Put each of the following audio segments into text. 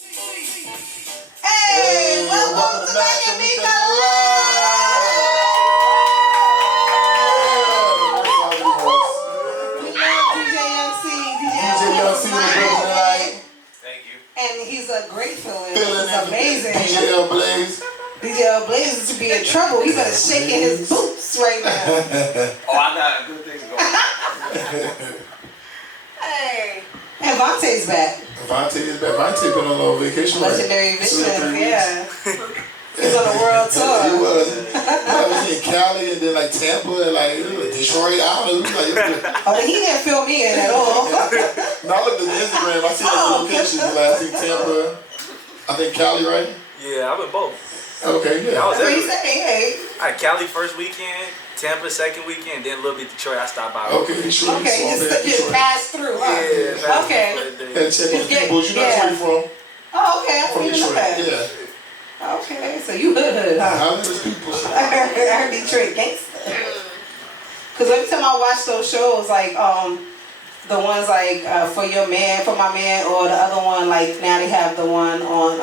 Hey, welcome to Mac Meeka We love DJ LC tonight. Thank you. And he's a great feeling. He's amazing. DJ L Blaze. DJ L Blaze is to be in trouble. He better shaking his boots right now. Oh, I got good things going. Hey. And Vontae's back. Vontae is back. Vontae been on a little vacation. Legendary Vision, yeah. He's on a world tour. He was. I was in Cali and then like Tampa and like Detroit. I don't know. Oh, he didn't fill me in at all. No, I looked at the Instagram. I see the locations. Like, I think Tampa. I think Cali, right? Yeah, I went both. Okay, yeah. I was everywhere. Hey. I had Cali first weekend, Tampa second weekend, then a little bit Detroit. I stopped by. Okay, Detroit. Okay, just pass through, huh? Yeah. Okay. And check on people. You know where you from? Oh, okay. I From didn't know Detroit. that. Yeah. Okay, so you hood, huh? How those people? I heard Detroit gangster. Because every time I watch those shows, like the ones like for your man, for my man, or the other one, like now they have the one on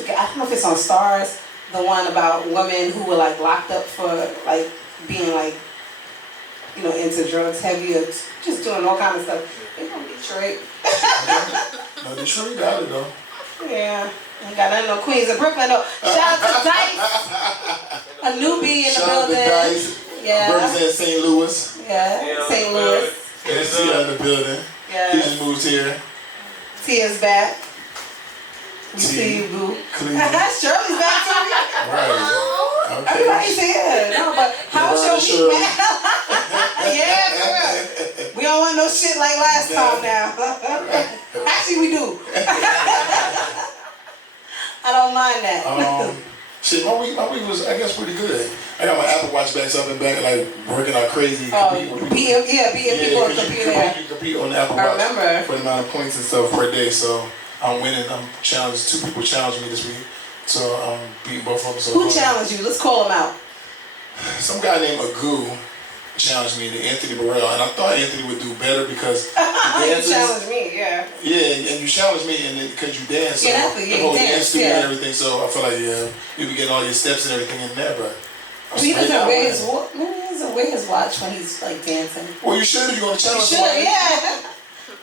I don't know if it's on Stars. The one about women who were like locked up for like being like, you know, into drugs, heavy, or just doing all kind of stuff. They from Detroit. No, Detroit got it though. Yeah. Ain't got nothing no Queens in Brooklyn though. Shout out to Dice. A newbie in the building. Shout out to Dice. Yeah. Represent St. Louis. Yeah. St. Louis. And Tia in the building. Yeah. He just moved here. Tia's back. We Tia. see you, boo. Cleveland. Shirley's back too. Right. Okay. Everybody's here. No, but how was your week, man? Yeah, girl. We don't want no shit like last time now. Actually, we do. I don't mind that. Shit, my week was, I guess, pretty good. I got my Apple Watch back up and back, like working out crazy. Beating people on the computer. You can compete on the Apple Watch. I remember. For the amount of points and stuff per day. So I'm winning. I'm challenged. 2 people challenged me this week. So I'm beating both of them. So who challenged you? Let's call them out. Some guy named Agu challenged me, to Anthony Burrell, and I thought Anthony would do better because you challenged me, yeah. Yeah, and you challenged me, and because you dance, so yeah, the whole dance yeah. and everything. So I feel like you be getting all your steps and everything in there, but he doesn't wear his watch when he's like dancing. Well, you should if you're gonna challenge. You should, yeah.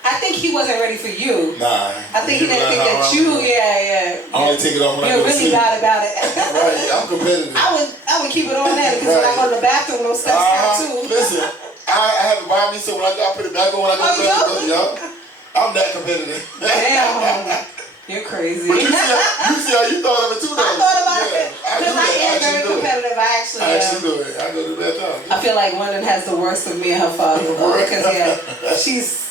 I think he wasn't ready for you. Nah. I think he didn't think that you, yeah. I only take it off when I go to sleep. You're really bad about it. Right, I'm competitive. I would keep it on there because when I go to the bathroom, those steps count too. Listen, I have it by me, so when I put it back on when I go to the bathroom, I'm that competitive. Damn. You're crazy. But you see how you thought of it too, though. I thought about it. Because I am very competitive. I actually do it. I go to the bathroom. I feel like London has the worst of me and her father. Because, she's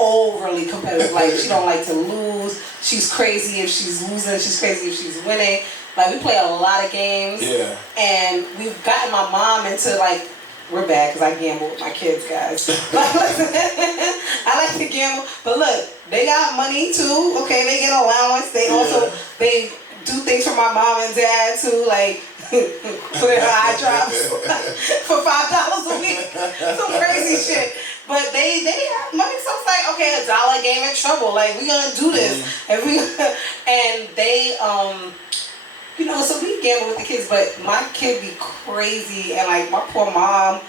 overly competitive. Like, she don't like to lose. She's crazy if she's losing. She's crazy if she's winning. Like, we play a lot of games. Yeah. And we've gotten my mom into, like, we're bad because I gamble with my kids, guys. I like to gamble. But look, they got money too. Okay, they get allowance. They also, they do things for my mom and dad too. Like, put in her eye drops for $5 a week. Some crazy shit. But they have money. So it's like, okay, $1 game in trouble. Like, we gonna do this. And they, you know, so we gamble with the kids, but my kid be crazy, and like my poor mom,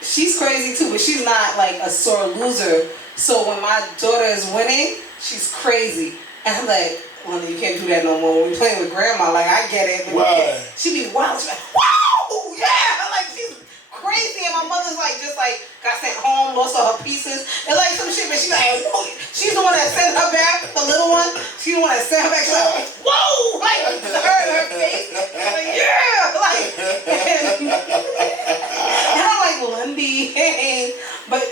she's crazy too, but she's not like a sore loser. So when my daughter is winning, she's crazy. And I'm like, well, you can't do that no more. When we playing with grandma, like I get it. Why? She be wild. She's like, wow, yeah, like she's crazy. And my mother's like, just like got sent home, lost all her pieces. And like some shit, but she's like, whoa. She's the one that sent her back, the little one. She's the one that sent her back. She's like, whoa, like her face. Like, yeah, like, and I'm like, Lundy, but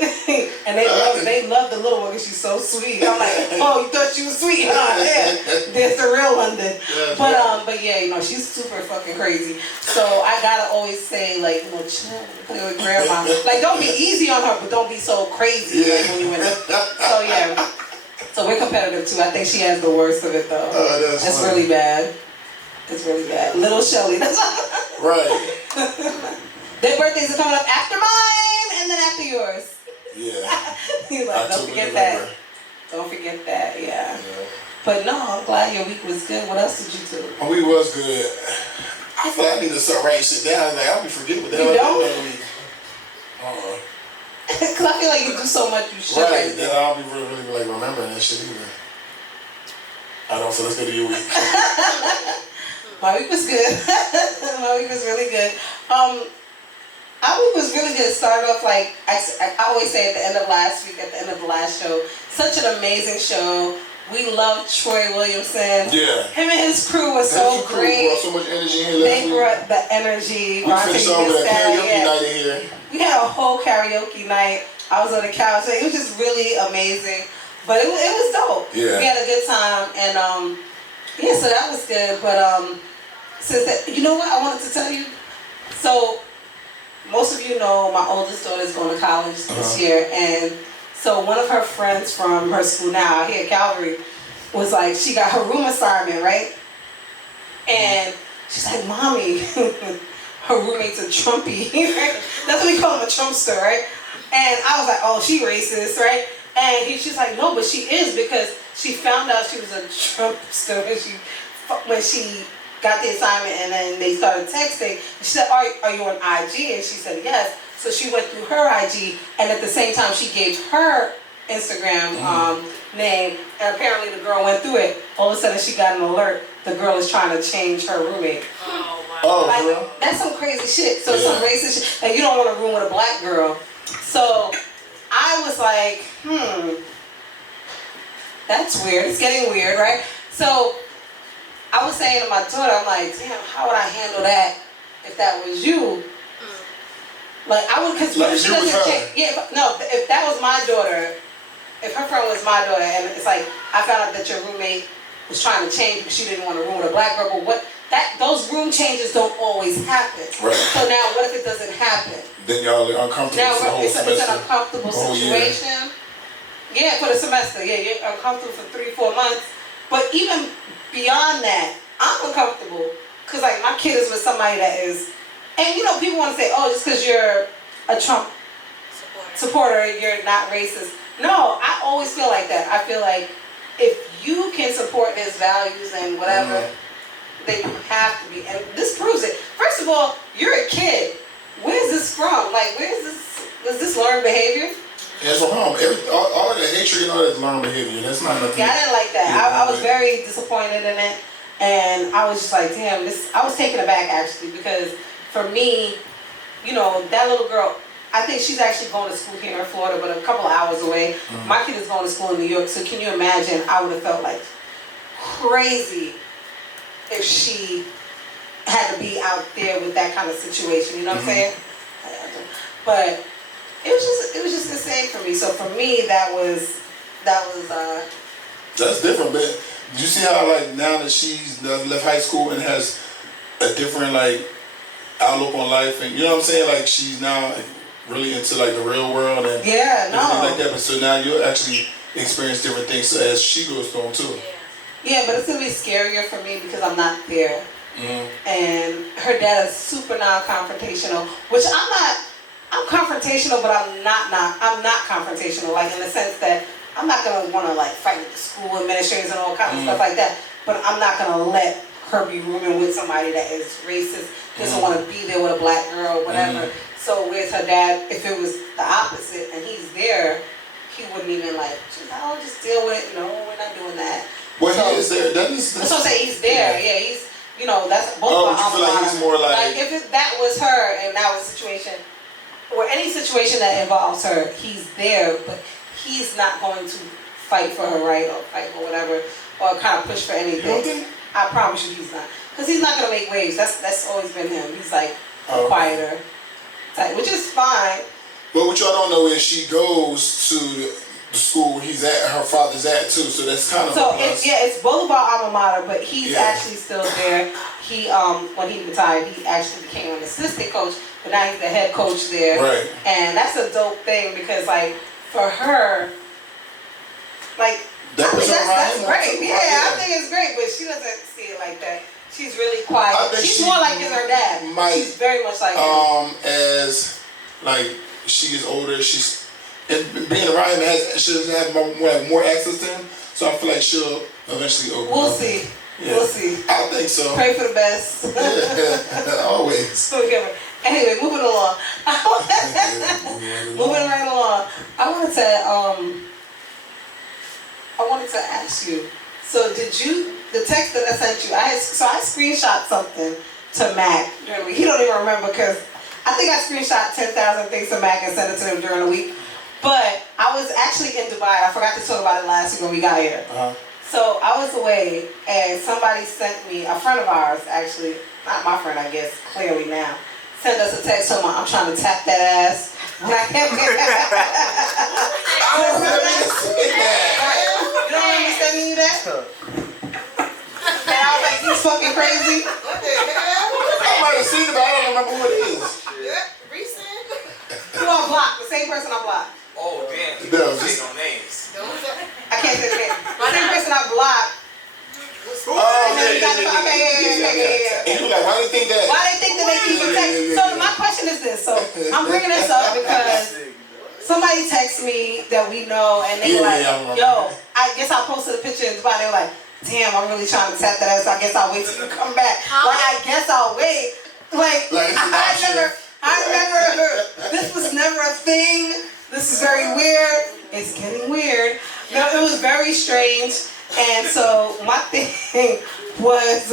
and they love the little one because she's so sweet. I'm like, oh, you thought she was sweet, huh? Yeah, there's the real London. But yeah, you know, she's super fucking crazy. So I gotta always say, like, you know, chill, play with grandma. Like, don't be easy on her, but don't be so crazy like when you win it. So yeah, so we're competitive too. I think she has the worst of it though. Oh, that's funny. Really bad. It's really bad. Little Shelly. Right. Their birthdays are coming up after mine and then after yours. Yeah. He's like, don't forget that. Don't forget that, yeah. But no, I'm glad your week was good. What else did you do? My week was good. I feel like I need to start writing shit down. Like, I'll be forgetting what the hell I did that week. Because I feel like you do so much, you should. Right, then I don't be really like remembering that shit either. I don't, so let's go to your week. My week was good. My week was really good. Our week was really good. It started off like, I always say at the end of last week, at the end of the last show, such an amazing show. We loved Troy Williamson. Yeah. Him and his crew was so great. Brought so much energy in here last They brought the energy. We finished off with a karaoke night in here. We had a whole karaoke night. I was on the couch. It was just really amazing. But it was dope. Yeah. We had a good time. And yeah, so that was good. But since that, you know what I wanted to tell you? So most of you know my oldest daughter is going to college this year. And so one of her friends from her school now out here at Calvary was like, she got her room assignment, right? And she's like, Mommy, her roommate's a Trumpy, right? That's what we call him, a Trumpster, right? And I was like, oh, she racist, right? And she's like, no, but she is, because she found out she was a Trumpster when she got the assignment, and then they started texting. She said, are you on IG? And she said, yes. So she went through her IG, and at the same time, she gave her Instagram name, and apparently the girl went through it. All of a sudden, she got an alert. The girl is trying to change her roommate. Oh, wow. Oh, like, girl. that's some crazy shit. So some racist shit. Like, you don't want a room with a black girl. So I was like, that's weird. It's getting weird, right? So I was saying to my daughter, I'm like, damn, how would I handle that if that was you? Like, I would, because like she you was doesn't her. if that was my daughter, if her friend was my daughter, and it's like, I found out that your roommate was trying to change because she didn't want to room with a black girl, but those room changes don't always happen. Right. So now, what if it doesn't happen? Then y'all are uncomfortable Now for the whole it's semester. an uncomfortable situation. Yeah, for the semester. Yeah, you're uncomfortable for 3-4 months. But even beyond that, I'm uncomfortable because like my kid is with somebody that is, and you know, people want to say, oh, just because you're a Trump supporter, you're not racist. No, I always feel like that. I feel like if you can support his values and whatever, then you have to be. And this proves it. First of all, you're a kid. Where's this from? Like, was this learned behavior? Yeah, so all of the hatred and all that learned behavior. That's not nothing. Yeah, I didn't like that. I was very disappointed in it. And I was just like, damn, I was taken aback actually, because for me, you know, that little girl, I think she's actually going to school here in Florida, but a couple of hours away. My kid is going to school in New York, so can you imagine, I would have felt like crazy if she had to be out there with that kind of situation, you know what I'm saying? But it was just insane for me. So for me, that was That's different, but you see how like now that she's left high school and has a different like outlook on life, and you know what I'm saying? Like she's now like, really into like the real world and everything like that. But so now you'll actually experience different things as she goes through them too. Yeah, but it's gonna be scarier for me because I'm not there. And her dad is super non-confrontational, which I'm not. I'm confrontational, but I'm not confrontational. Like in the sense that I'm not gonna want to like fight with the school administrators and all kinds of stuff like that. But I'm not gonna let her be rooming with somebody that is racist, doesn't want to be there with a black girl, whatever. So where's her dad? If it was the opposite and he's there, he wouldn't even like, oh, just deal with it. No, we're not doing that. Well, he is there. That's what I'm saying. He's there. Yeah, he's, you know, that's both of you feel like he's more like if that was her and that was a situation, or any situation that involves her, he's there, but he's not going to fight for her right or fight for whatever or kind of push for anything. You don't think? I promise you he's not. Because he's not going to make waves. That's always been him. He's like quieter type, which is fine. But what y'all don't know is she goes to the school he's at, her father's at too, so that's kind of so it's both of our alma mater, but he's actually still there. He when he retired, he actually became an assistant coach, but now he's the head coach there. Right. And that's a dope thing because like for her, like that's great. Yeah, I think it's great, but she doesn't see it like that. She's really quiet. She's more like her dad. She's very much like him. As like she gets older, she's and being around him she'll have more access to him. So I feel like she'll eventually open. We'll see. Yeah. We'll see. I think so. Pray for the best. Yeah, always. Anyway, moving along. Moving right along. I wanted to ask you. So did you, the text that I sent you, I screenshot something to Mac during the week. He don't even remember because I think I screenshot 10,000 things to Mac and sent it to him during the week. But I was actually in Dubai. I forgot to talk about it last week when we got here. So I was away and somebody sent me, a friend of ours actually, not my friend I guess, clearly now, sent us a text telling me I'm trying to tap that ass when I came here. I don't remember seeing that. You don't remember me sending you that? And I was like, he's fucking crazy. What the hell? I might have seen it, but I don't remember who it is. Recent? Who I blocked? The same person I blocked. Oh, damn. You No, say just- no names. I can't say the name. The same person I blocked. Oh, And then we yeah. got the, okay. And you like, why do you think that? Why they think that they keep in text? So my question is this. So I'm bringing this up because somebody texted me that we know, and they were like, yo, I guess I posted a picture in Dubai. They were like, damn, I'm really trying to tap that ass. So I guess I'll wait till you come back. Like, I guess I'll wait. Like I never, this was never a thing. This is very weird. It's getting weird. No, it was very strange. And so my thing was,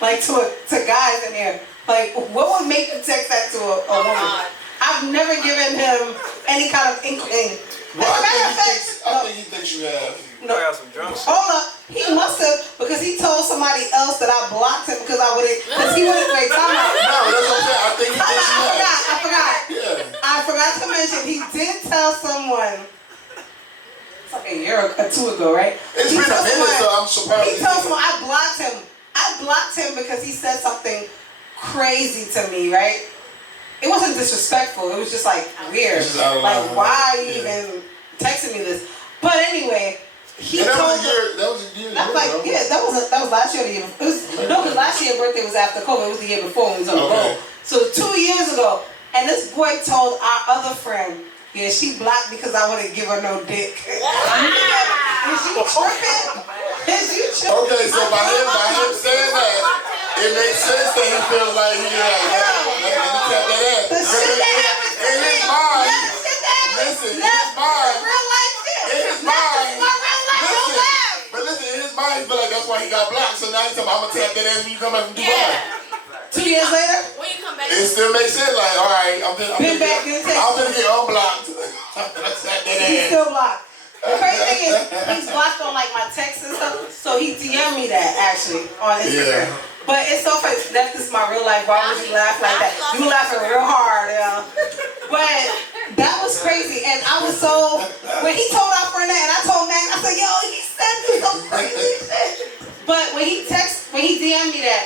like to guys in here, like what would make you text that to a woman? I've never given him any kind of inkling. Well, As a matter of fact, I think he thinks you have. No. I got some drunk shit. hold up, he must have because he told somebody else that I blocked him because he wouldn't wait. Time out. No, that's what I'm saying. I think he thinks you have. I forgot. Yeah. I forgot to mention he did tell someone. It's like a year or two ago, right? It's been a minute, so I'm surprised. He told someone I blocked him. I blocked him because he said something crazy to me, right? It wasn't disrespectful. It was just like weird. Just out of Like line. why are you even texting me this? But anyway, he that told was a year. That was a year. that was like, yeah, that was last year. It was, no, because last year's birthday was after COVID. It was the year before when we was on the Okay. road. So 2 years ago, and this boy told our other friend, yeah, she blocked because I wouldn't give her no dick. Is you tripping? Is you tripping? Okay, so by him saying that, it makes sense that he feels like he like, let me tap that ass. The shit that happens to In me. his mind, Yeah, the shit that happens. listen, in That's his mind, real life shit. in his That's mind, my real life. Don't laugh. but listen, in his mind, he feel like that's why he got blocked. So now he's talking about, I'm gonna tap that ass when you come back from Dubai. Yeah. 2 years later, When you come back, It still makes sense. Like, all right, I'm gonna get unblocked. I'm gonna tap that he's ass. still blocked. The crazy thing is, he's blocked on like my texts and stuff. So he DM'd me that actually on Instagram. Yeah. But it's so funny. That's just my real life. Why would you laugh like that? You laughing real hard, yeah. But that was crazy, and I was so when he told our friend that, and I told Mac, I said, "Yo, he said some crazy shit." But when he DM'd me that,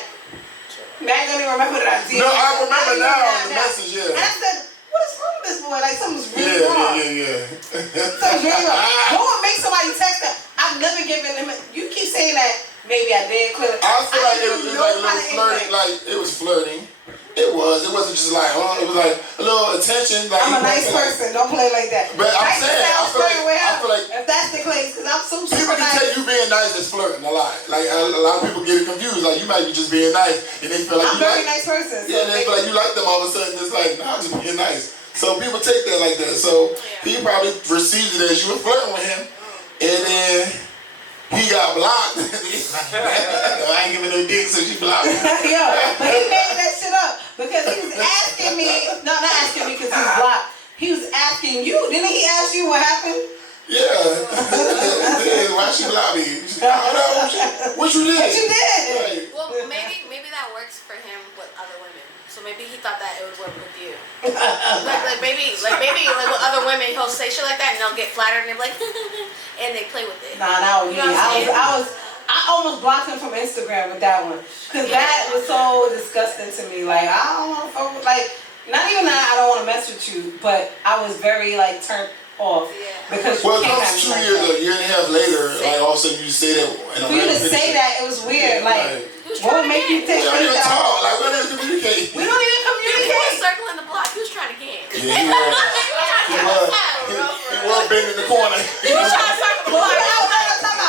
Mac don't even remember that I DM'd. No, I remember now that. the message. Yeah. And I said, "What is wrong with this boy? Like something's really wrong." Yeah. Something's really wrong. What would make somebody text that? I've never given him. You keep saying that. Maybe I did clearly. I feel like it was didn't like a know how little to flirting. interact. Like it was flirting. It wasn't just like, it was like a little attention. Like I'm a nice person. Don't play like that. But I'm Nice saying, sounds flirting with him. I feel like if that's the case, because I'm so people super can nice. take you being nice as flirting a lot. Like a lot of people get it confused. Like you might be just being nice, and they feel like I'm you a very like, nice person. So yeah, they feel like you like them. All of a sudden, it's like, nah, I'm just being nice. So people take that like that. So he probably received it as you were flirting with him, and then he got blocked. I ain't giving no dick, so she blocked me. Yo, but he made that shit up because he was asking me. No, not asking me because he's blocked. He was asking you. Didn't he ask you what happened? Yeah. Why she blocked me? What you did? What you did? Right. well, maybe that works for him with other women. So maybe he thought that it would work with you. maybe with other women he'll say shit like that and they'll get flattered and they're like, and they play with it. Nah, that was me. You know what I'm saying? I almost blocked him from Instagram with that one because that was so disgusting to me. Like I don't want to fuck with, like not even that I don't want to mess with you, but I was very like turned off because Well, it you can't comes have 2 me years, like a year and a half later, like all of a sudden you say that. For you to say that, it was weird. Like, what would make you think? We don't even talk. Like we don't even communicate. We don't even He was communicate. circling the block. He was trying to get in. Yeah, he was bending in the corner. He was trying to circle the block. Hold on,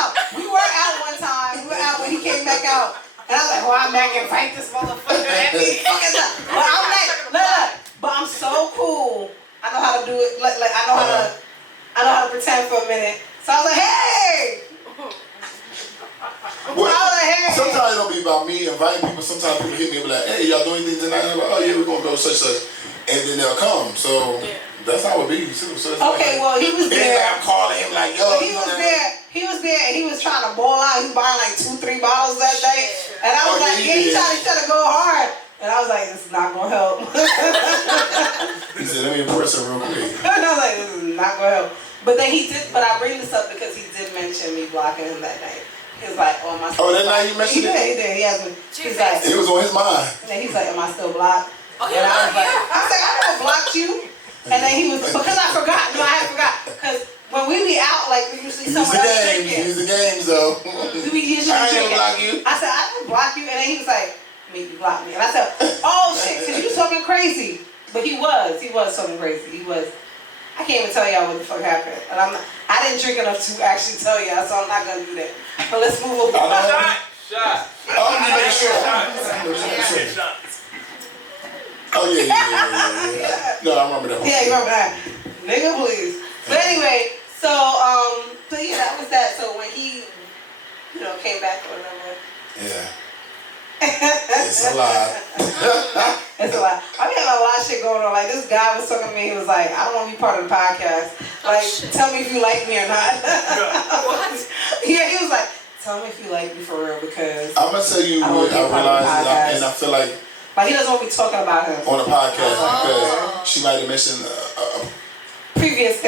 back out. And I was like, well, I'm back and fight this motherfucker every fucking time. But I'm like, look, but I'm so cool. I know how to do it. Like I know how to pretend for a minute. So I was like, hey. Well, sometimes it don't be about me inviting people. Sometimes people hit me and be like, hey, y'all doing anything tonight? And I'm like, oh yeah, we're gonna go such. And then they'll come. So that's how it be. So okay, well he was there. I'm calling him like, yo. He was there. He was there and he was trying to ball out. He was buying like 2-3 bottles that day. And I was like, he tried to go hard. And I was like, this is not gonna help. He said, let me impress her real quick. And I was like, this is not gonna help. But then he did. But I bring this up because he did mention me blocking him that night. He was like, oh, am I still that night you mentioned it? He did. He asked me. He's like, it was on his mind. And then he's like, am I still blocked? Oh, and I was like, I never blocked you. And then he was, because I forgot. No, I had forgot. Because when we be out, like, we usually somewhere else drinking. Use the games, though. We usually I ain't drinking. gonna block you. I said, I didn't block you. And then he was like, you blocked me. And I said, oh, shit, because you was talking crazy. But he was talking crazy. He was. I can't even tell y'all what the fuck happened. And I didn't drink enough to actually tell y'all, so I'm not going to do that. But let's move on. Shot. I'm just making sure. Oh, yeah. No, I remember that one. Yeah, you remember that. Nigga, please. But anyway, so yeah, that was that. So when he, came back or whatever. Yeah. It's a lot. It's a lot. I mean, a lot of shit going on. Like, this guy was talking to me. He was like, I don't want to be part of the podcast. Like, tell me if you like me or not. What? Yeah, he was like, tell me if you like me for real because I'm going to tell you what I realized, and I feel like. But he doesn't want me talking about him. On the podcast because she might have mentioned a previous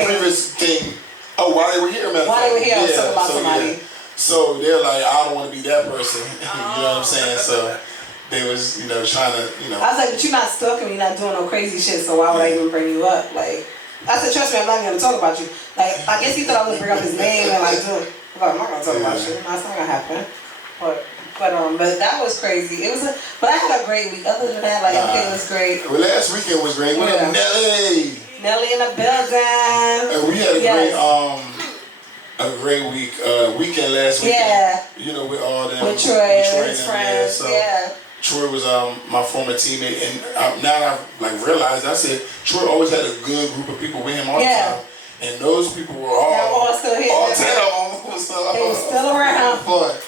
thing. Oh, while they were here, man. While they were here, I was talking about somebody. Yeah. So they're like, I don't want to be that person. You know what I'm saying? So they was, trying to, I was like, but you're not stalking me, you're not doing no crazy shit, so why would I even bring you up? Like, I said, trust me, I'm not even going to talk about you. Like, I guess he thought I was going to bring up his name and like, I'm not going to talk about you. No, it's not going to happen. But that was crazy. But I had a great week. Other than that, like, everything was great. Well, last weekend was great. What up, Nelly? Nelly in the building. And we had a great weekend last weekend. Yeah. With all them. With Troy and his friends. Troy was my former teammate, and now I've realized. I said Troy always had a good group of people with him all the time, and those people were all still here. All 10 of them was they were still around. But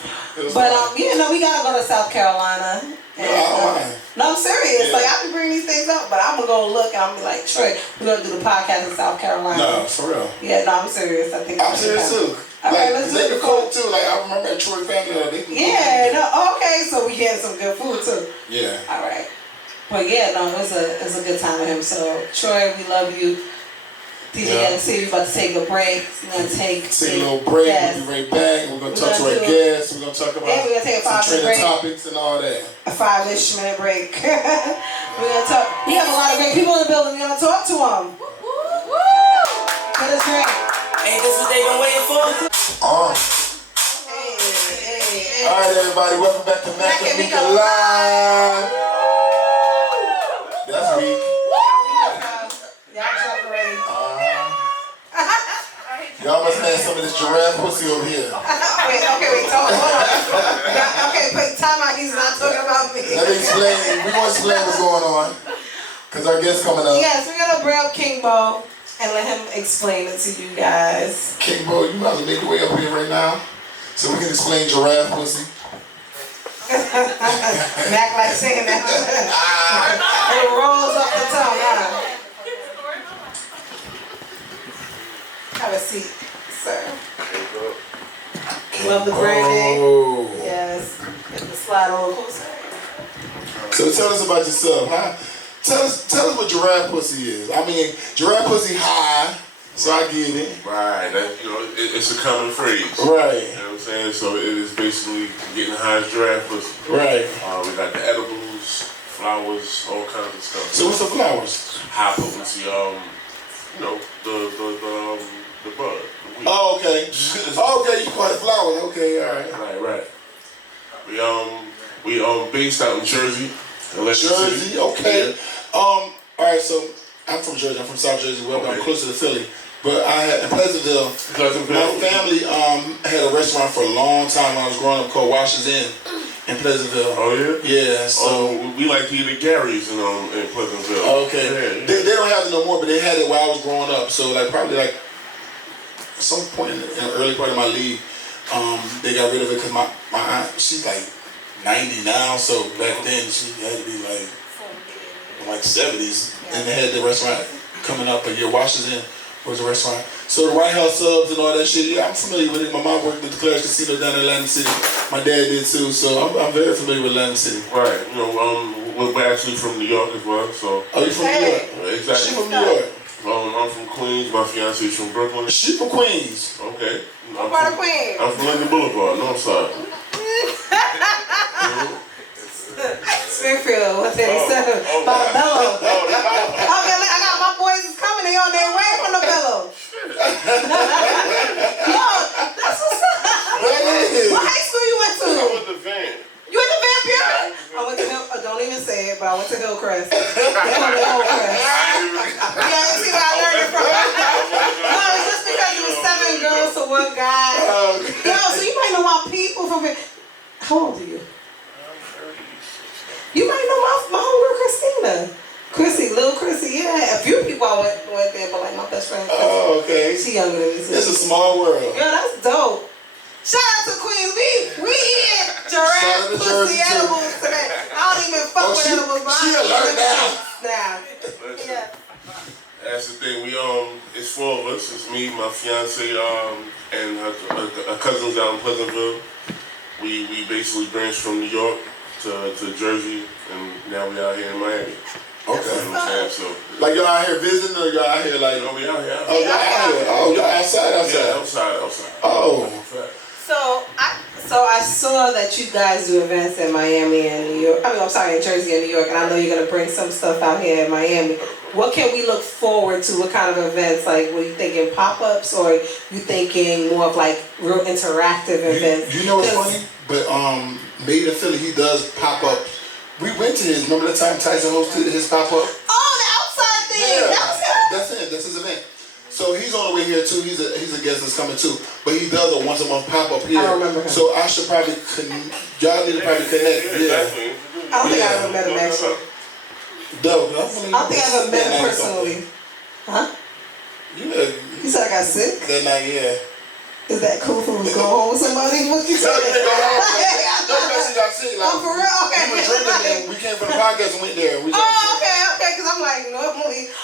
we gotta go to South Carolina. And, I don't mind. No, I'm serious. Yeah. Like, I be bringing these things up, but I'm gonna go look and I'm gonna be like, Troy, we're gonna do the podcast in South Carolina. No, for real. Yeah, no, I'm serious. I think I'm serious too. Okay, let's do they it. cool too. Like, I remember at Troy family. Okay, so we getting some good food too. Yeah. All right. But yeah, no, it was a good time with him. So Troy, we love you. DJ MC, we're about to take a break. We're going to take a little break. Yes. We'll be right back. We're going to talk to our guests. We're going to talk about we're gonna take a some trending break. topics and all that. A 5-ish minute break. We're going to talk. We have a lot of great people in the building. We're going to talk to them. Get us great. Ain't this what they been waiting for? Hey. All right, everybody. Welcome back to Mac Meeka Live. That's weak. Y'all must have some of this giraffe pussy over here. Wait, hold on. Okay, time out. He's not talking about me. Let me explain. We're going to explain what's going on. Because our guest's coming up. Yes, we're going to bring up King Bo and let him explain it to you guys. King Bo, you might as well make your way up here right now so we can explain giraffe pussy. Mac like saying that. It rolls off the tongue, huh? Have a seat, sir. Love the branding. Yes. Get the slide a little closer. So tell us about yourself, huh? Tell us what giraffe pussy is. I mean, giraffe pussy high, so I get it. Right, it's a common phrase. Right. You know what I'm saying? So it is basically getting high as giraffe pussy. Right. We got the edibles, flowers, all kinds of stuff. So what's the flowers? High potency, the bud. The oh, okay. Okay, you call it flowers. Okay, all right. Right. We based out in Jersey. Jersey, okay. Yeah. All right, so I'm from Jersey. I'm from South Jersey. Well, I'm closer to Philly. But I had in Pleasantville. My family had a restaurant for a long time when I was growing up called Wash's Inn. in Pleasantville. Oh yeah. Yeah. So we like to eat at Gary's in Pleasantville. okay. Yeah. They don't have it no more, but they had it while I was growing up. So like probably like some point in the early part of my league, they got rid of it because my aunt, she's like 90 now, so back then she had to be like 70s, and they had the restaurant coming up a year. Washington was a restaurant. So the White House subs and all that shit, yeah, I'm familiar with it. My mom worked at the Claire's Casino down in Atlantic City. My dad did too, so I'm very familiar with Atlantic City. Right. You know, we're actually from New York as well, so. Oh, you from New York? Exactly. She from New York. I'm from Queens. My fiance is from Brooklyn. She from Queens. Okay. What part of Queens? I'm from Lincoln Boulevard, Northside. Springfield, 187. By Bellow. Okay, I got my boys is coming. They on their way from the Bellow. Yo, that's what's up. What high school you went to? I went to Van. You went to Van Buren? I went to Hill. Don't even say it, but I went to Hillcrest. They went to Hillcrest. Yeah, you see where I learned it from? No, it's just because it was 7 girls to 1 guy. Yo, so you might know my people from here. How old are you? You might know my homegirl Christina. Little Chrissy, yeah. A few people I went there, but like my best friend. Oh, okay. She younger than me. It's a small world. Yo, that's dope. Shout out to Queens. We eat giraffe pussy edibles today. I don't even fuck with edibles, but she alert now. Yeah. That's the thing. It's 4 of us. It's me, my fiance, and her cousins out in Pleasantville. We basically branched from New York to Jersey, and now we out here in Miami. Okay. You know what I'm saying? So, like y'all out here visiting, or y'all out here like? we out here. Oh, y'all out here. Oh, y'all outside. Yeah, outside. Oh. So I saw that you guys do events in Miami and New York. I'm sorry, in Jersey and New York, and I know you're gonna bring some stuff out here in Miami. What can we look forward to? What kind of events? Like, were you thinking pop-ups, or you thinking more of like real interactive events? You know what's funny? But Made in Philly, he does pop-ups. We went to his. Remember the time Tyson hosted his pop-up? Oh, the outside thing. Yeah, That was him. that's him. That's his event. So he's on the way here too. He's a guest that's coming too. But he does a once a month pop-up here. I don't remember him. So I should probably y'all need to probably connect. Yeah. I don't think I ever met him actually. Dope. I don't think I ever met him personally. Huh? Yeah. You said I got sick? That night, yeah. Is that cool for me to go home with somebody? What you No, saying? you didn't go home. No, because she got sick. Like, Oh, for real? Okay. we were drinking and we came from the podcast and went there. We Okay, because I'm like, normally,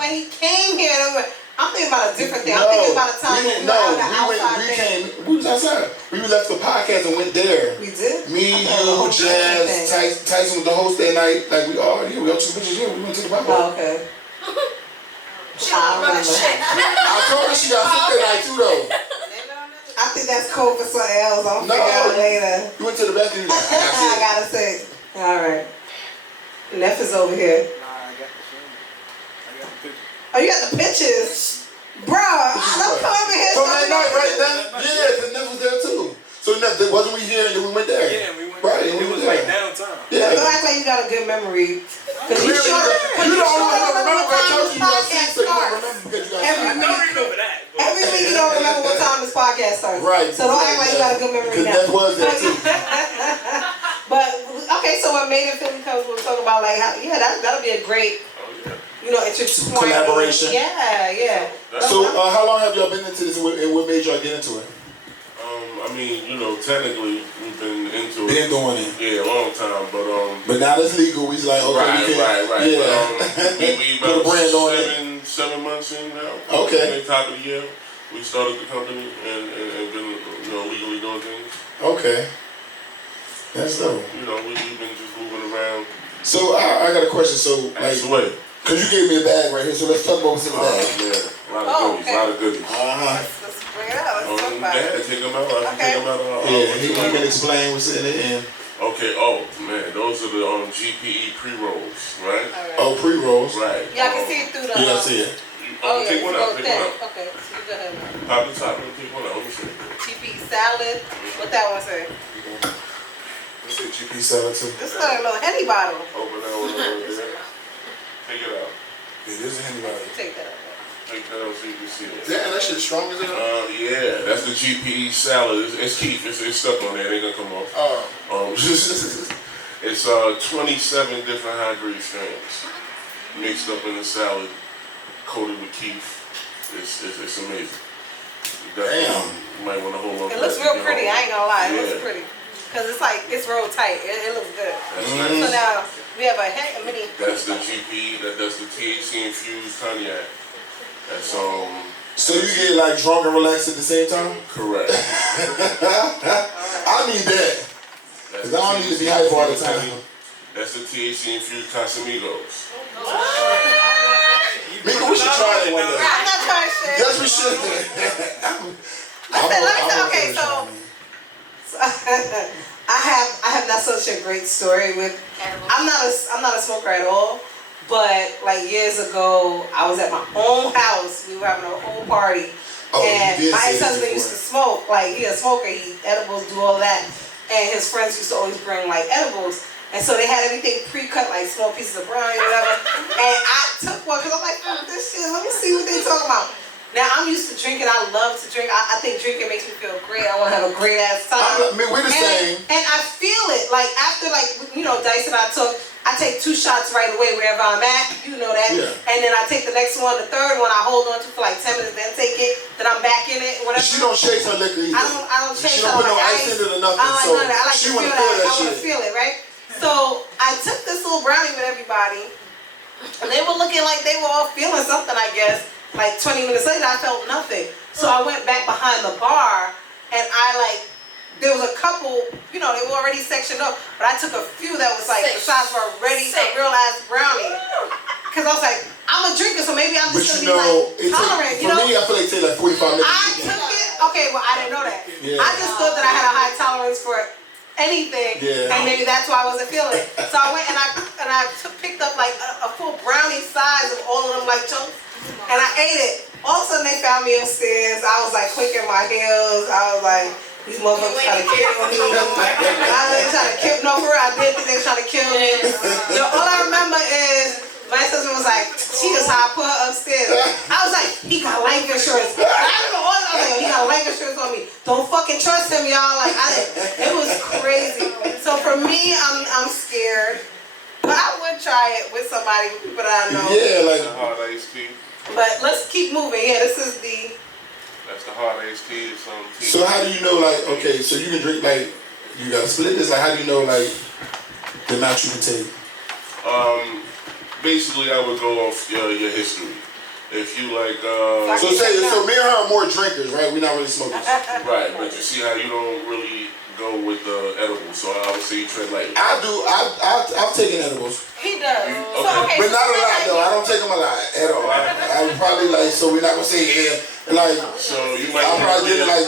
when he came here, I'm thinking about a different thing. I'm thinking about a time when we were on the outside. We was outside. We left the podcast and went there. We did? Me, you, Jazz, Tyson was the host that night. Like, we all here. We all took pictures here. We went to the podcast. Oh, okay. I told her she got sick that night too, though. I think that's cool for something else. I'll figure out later. You went to the bathroom. I gotta say. All right. Neff is over here. Nah, I got the film. I got the picture. Oh, you got the pictures? Bro, don't come over here. From that night, right? Yeah, because Neff was there too. So Neff, wasn't we here and then we went there? Yeah, we went right, there. It was like downtown. Yeah. Don't act like you got a good memory. Because You you don't sure remember what what I time told this you you got sick, podcast so you don't starts. remember because you got Every sick. I don't remember that. But Every week you don't remember what time this podcast starts. Right. So don't act like you got a good memory Because now. Neff was there too. But okay, so when Made in Philly comes, we'll talk about like how that'll be a great intertwine Collaboration. Yeah. So how long have y'all been into this and what made y'all get into it? I mean, technically we've been into it. Been doing it. Yeah, a long time, But now it's legal. We like, okay, we can. Right. Yeah. We Put a brand on it. 7 months in now. Okay. Top of the year, we started the company and been legally doing things. Okay. That's dope. We've been just moving around. So I got a question. So Like, because you gave me a bag right here, so let's talk about what's in the bag. Yeah, a lot of goodies. Let's bring it out. Let's talk about Yeah, it. take them out. I can take them out. Yeah, he can explain what's in it. And Okay, man, those are the GPE pre-rolls, right? oh, pre-rolls. Right. Y'all can see it through the. Yeah, I see it. Take one out. Okay, so you go ahead. Pop the top and take one out. Let me see. TP salad. What that one say? Let's say GP salad too. This is like a little Henny bottle. Open that one over there. Take it out. It is a Henny bottle. Take that out. Take that hell so you can see it. Damn, that shit's strong as hell. Yeah, that's the GP salad. It's Keith. It's stuck on there. It ain't gonna come off. It's 27 different high-grade strains mixed up in a salad, coated with Keith. It's amazing. Damn. You might want to hold on. It looks real pretty. I ain't gonna lie. It Yeah. looks pretty. Cause it's like it's real tight. It looks good. That's So nice. now we have a mini. That's the GP. That's the THC infused cognac. That's So you get like drunk and relaxed at the same time? correct. I need that. Cause I don't need to be hype all the time. That's the THC infused Casamigos. Meeka, we should try that one day. I'm not trying shit. Yes, we should. Let me tell. Okay, so I have not such a great story with. I'm not a smoker at all. But like years ago, I was at my own house. We were having a whole party, and my ex-husband used to smoke. Like he a smoker, he eat edibles, do all that, and his friends used to always bring like edibles. And so they had everything pre-cut, like small pieces of brownie, whatever. And I took one because I'm like, this shit. Let me see what they talking about. Now I'm used to drinking. I love to drink. I think drinking makes me feel great. I want to have a great ass time. I mean, we're the same. And I feel it. Like after, like Dice and I took. I take 2 shots right away wherever I'm at. You know that. Yeah. And then I take the next one, the third one. I hold on to for like 10 minutes, then take it. Then I'm back in it. Whatever. She don't chase her liquor either. I don't chase her. She don't put no ice in it or nothing. I like none of that. I like she to want feel to feel that. that I shit. want to feel it, right? So I took this little brownie with everybody, and they were looking like they were all feeling something, I guess. Like 20 minutes later, I felt nothing. So I went back behind the bar, and there was a couple, they were already sectioned up, but I took a few that was like the shots were already a real ass brownie. Because I was like, I'm a drinker, so maybe I'm just gonna be like tolerant. For me, I feel like it takes like 45 minutes. I took it. Okay, well I didn't know that. Yeah. I just thought that I had a high tolerance for anything, and maybe that's why I wasn't feeling it. So I went and I picked up like a full brownie size of all of them like chunks, and I ate it. All of a sudden they found me upstairs. I was like clicking my heels. I was like, these motherfuckers trying to kill me. I was trying to kill. No, for real, I did think they were trying to kill me. All I remember is my husband was like, she just high, put her upstairs. I was like, he got life insurance. I don't know what. I was like, he got life insurance on me. Don't fucking trust him, y'all. Like, it was crazy. So for me, I'm scared. But I would try it with somebody, with people that I know. Yeah, like the hard iced tea. But let's keep moving. Yeah, this is the. That's the hard iced tea. It's tea. So how do you know, like, okay, so you can drink, like, you gotta split this, like, how do you know, like, the amount you can take? Basically, I would go off your history. If you like, So me and her are more drinkers, right? We're not really smokers. right, but you see how you don't really go with the edibles, so I would say you tread light. I do, I've taken edibles. He does. Okay. But not a lot, though. I don't take them a lot at all. I would probably, like, so we're not gonna say, like, So you might I'll probably get it, like,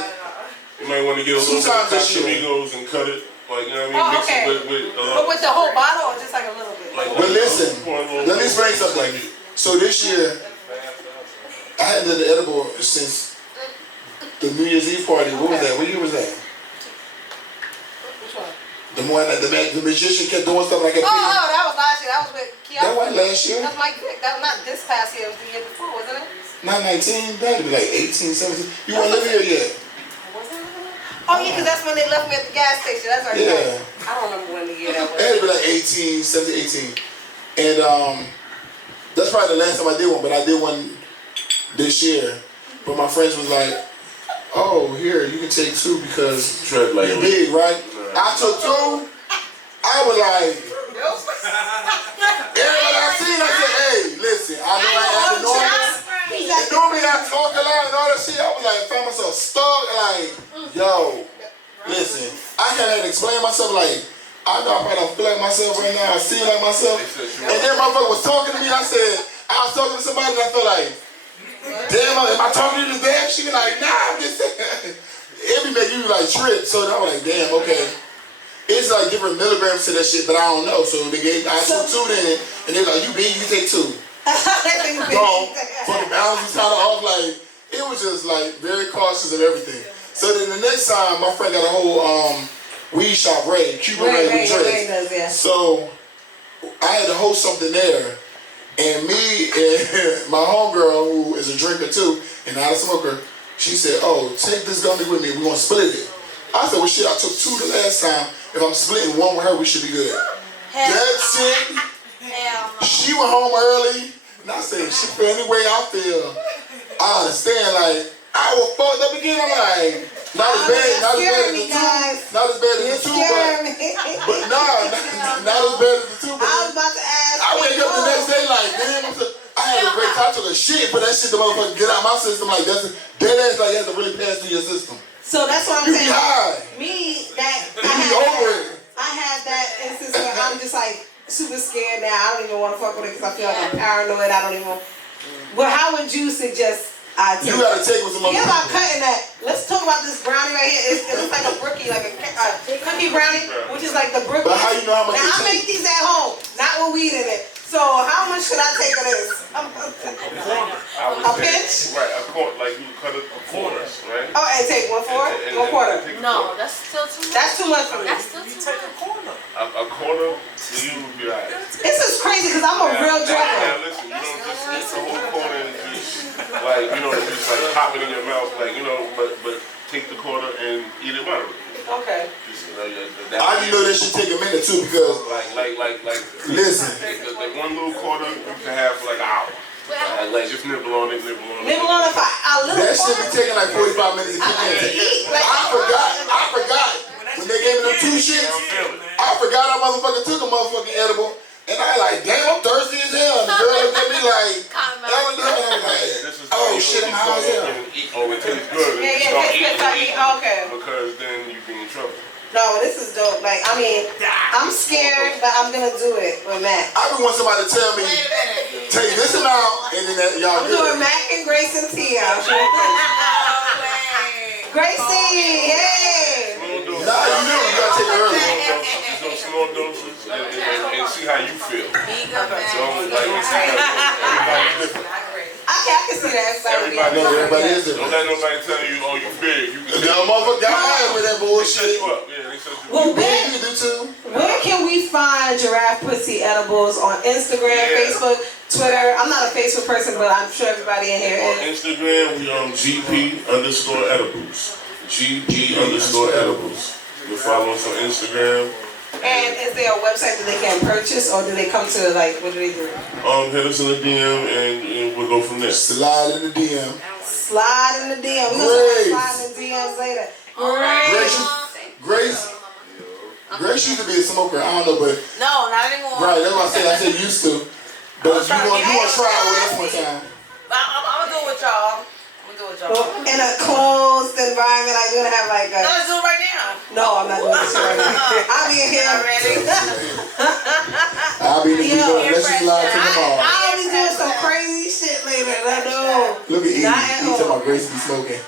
you might want to get a little bit of Casamigos and cut it, like, you know what I mean? Mix it with but with the whole bottle or just like a little bit? like, but listen, let me explain something. So this year, I had done the edible since the New Year's Eve party. What was that? What year was that? Which one? The one that the magician kept doing stuff like that. Oh, that was last year. That was with Kiara. That wasn't last year. That's Mike Vick. That was not this past year. It was the year before, wasn't it? Not 19. That'd be like 18, 17. You weren't living here yet. Oh, yeah, because that's when they left me at the gas station. That's right. Yeah. I don't remember when the year that was. It had to be like 18, 17, 18. And that's probably the last time I did one, but I did one this year. But my friends was like, oh, here, you can take 2 because tread light. you're big, right? I took 2. I was like, everybody I seen, I said, hey, listen, I know I have the normal. And normally I talk a lot and all that shit. I was like, found myself stuck, like, yo, listen, I can't explain myself, like, I know I probably don't feel like myself right now, I seem like myself. And then my brother was talking to me, I was talking to somebody and I felt like, damn, am I talking to this damn? She was like, nah, I'm just saying. It be making you like trip, so I was like, damn, okay. It's like different milligrams to that shit, but I don't know. So they gave, I took 2 then, and they're like, you big, you take 2. Gone. For the balance was kind of off, like, it was just like very cautious of everything. So then the next time, my friend got a whole weed shop, Cuban Ray with dreads. Yeah. So I had to host something there, And me and my homegirl, who is a drinker too and not a smoker, she said, "Oh, take this gummy with me. We're gonna split it." I said, "Well, shit, I took 2 the last time. If I'm splitting one with her, we should be good." That's it. She went home early, and I said, "She feel any way I feel. I understand. Like I was fucked up again. I'm like, not as bad as the 2, not as bad as the 2, but not as bad as the 2. I was about to ask. I wake up the next day like, damn, I had a great time. I took a shit for that shit. The motherfucker get out my system like that's dead ass. Like you have to really pass through your system. So that's what I'm saying. You be high. Me, that I had that instance where I'm just like super scared now. I don't even want to fuck with it because I feel like I'm paranoid. I don't even. Well, how would you suggest I take? You gotta take with some. Forget about cutting that. Let's talk about this brownie right here. It looks like a brookie, like a cookie brownie, which is like the brookie. But how you know how much? Now I make these at home, not with weed in it. So how much should I take of this? A pinch? Right, a quarter, like you cut it a quarters, right? Oh, and take 1/4? 1/4. No, that's still too much. That's too much for me. That's still too much. A quarter to you would be alright. This is crazy because I'm a real Now drugger. listen, you don't just eat the whole quarter and just like just like pop it in your mouth, like but take the quarter and eat it moderately. Okay. I didn't know that should take a minute too because Like listen. The one little quarter you can have for like an hour. Like just nibble on it. Nibble on it for a little That should quarter. be taking like 45 minutes to kick in. I forgot when they gave me them 2 shits. I forgot I motherfucking took a motherfucking edible. And I like, damn, I'm thirsty as hell. And the girl looked at me like, oh shit, I'm high as hell. Oh, it tastes good. Okay. Because then you be in trouble. No, this is dope. Like, I mean, I'm scared, but I'm gonna do it with Mac. I just want somebody to tell me, take this amount, and then y'all I'm do doing it. Mac and Grace and Tia. Gracie, hey! Nah, you know you gotta take it early. Just those small doses and see how you feel. So, like, everybody's different. Okay, I can see that. Everybody is different. Don't let nobody tell you, oh, you big. You can Y'all motherfucker got mad with that set bullshit. you up. Yeah, they set you Well, up. Yeah, you can do too. where can we find Giraffe Pussy Edibles on Instagram, Facebook, Twitter? I'm not a Facebook person, but I'm sure everybody in here On is. Instagram, we GP_edibles. GP_edibles. You follow us on Instagram. And is there a website that they can purchase, or do they come to, like, what do they do? Hit us in the DM and we'll go from there. Slide in the DM. Slide in the DM. We're going to slide in the DMs later. Grace used to be a smoker. I don't know, but No, not anymore. right, that's what I said used to. But you want to try it with us one time. I'm gonna do it with y'all. In a closed environment, like we're gonna have like a. Let's do it right now. No, I'm not doing this right now. I'll be in here already. I'll be in the video unless you slide to the mall. I'll be doing some crazy shit later. I know. Look at Eve. Not at He's talking home. about Grace be smoking.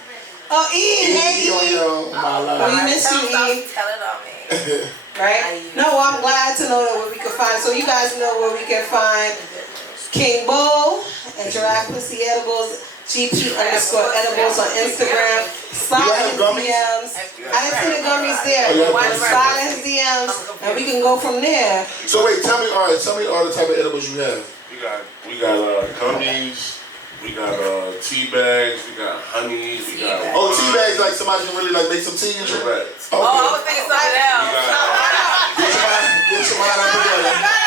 Oh, Eve, hey Eve. My We life. miss you, Eve. Tell it on me. Right? No, well, I'm glad to know that where we can find. So you guys know where we can find King Bull and Giraffe Pussy Edibles. GP_edibles on Instagram. Slide in his DMs. I didn't see the gummies there. Slide in his DMs, and we can go from there. So wait, tell me all the type of edibles you have. We got gummies. We got tea bags. We got honey. We got tea bags like somebody can really like make some tea and shit. Right. Okay. Oh, I was thinking something else. Get your mind out together.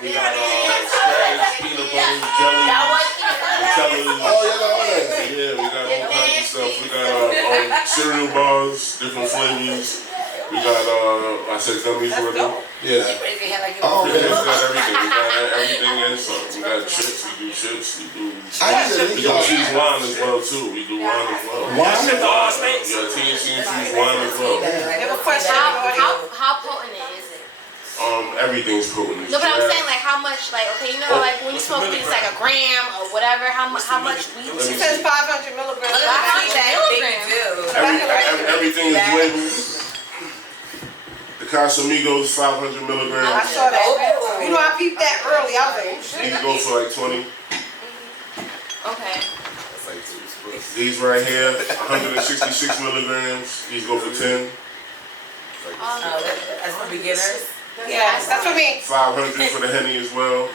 We got spreads, peanut butter, jelly. Oh, you got all that. Yeah, we got all kinds of stuff. We got cereal bars, different flavors. We got I said gummies already. Yeah. Oh, okay. We got everything. We got everything and some. We got chips. We do chips. We do cheese wine as well too. We do wine as well. Wine? Yeah, THC infused wine as well. I have a question. How potent is it? Everything's potent. No, but I'm saying like how much, like, okay, you know how like when you smoke weed it's like a gram or whatever, how much weed? She says 500 milligrams. Everything is labeled. The Casamigos 500 milligrams. I saw that. You know, I peeped that early. I was like, These go for like 20. Okay. These right here, 166 milligrams. These go for 10. As for beginners. yeah, that's for me. 500 for the Henny as well.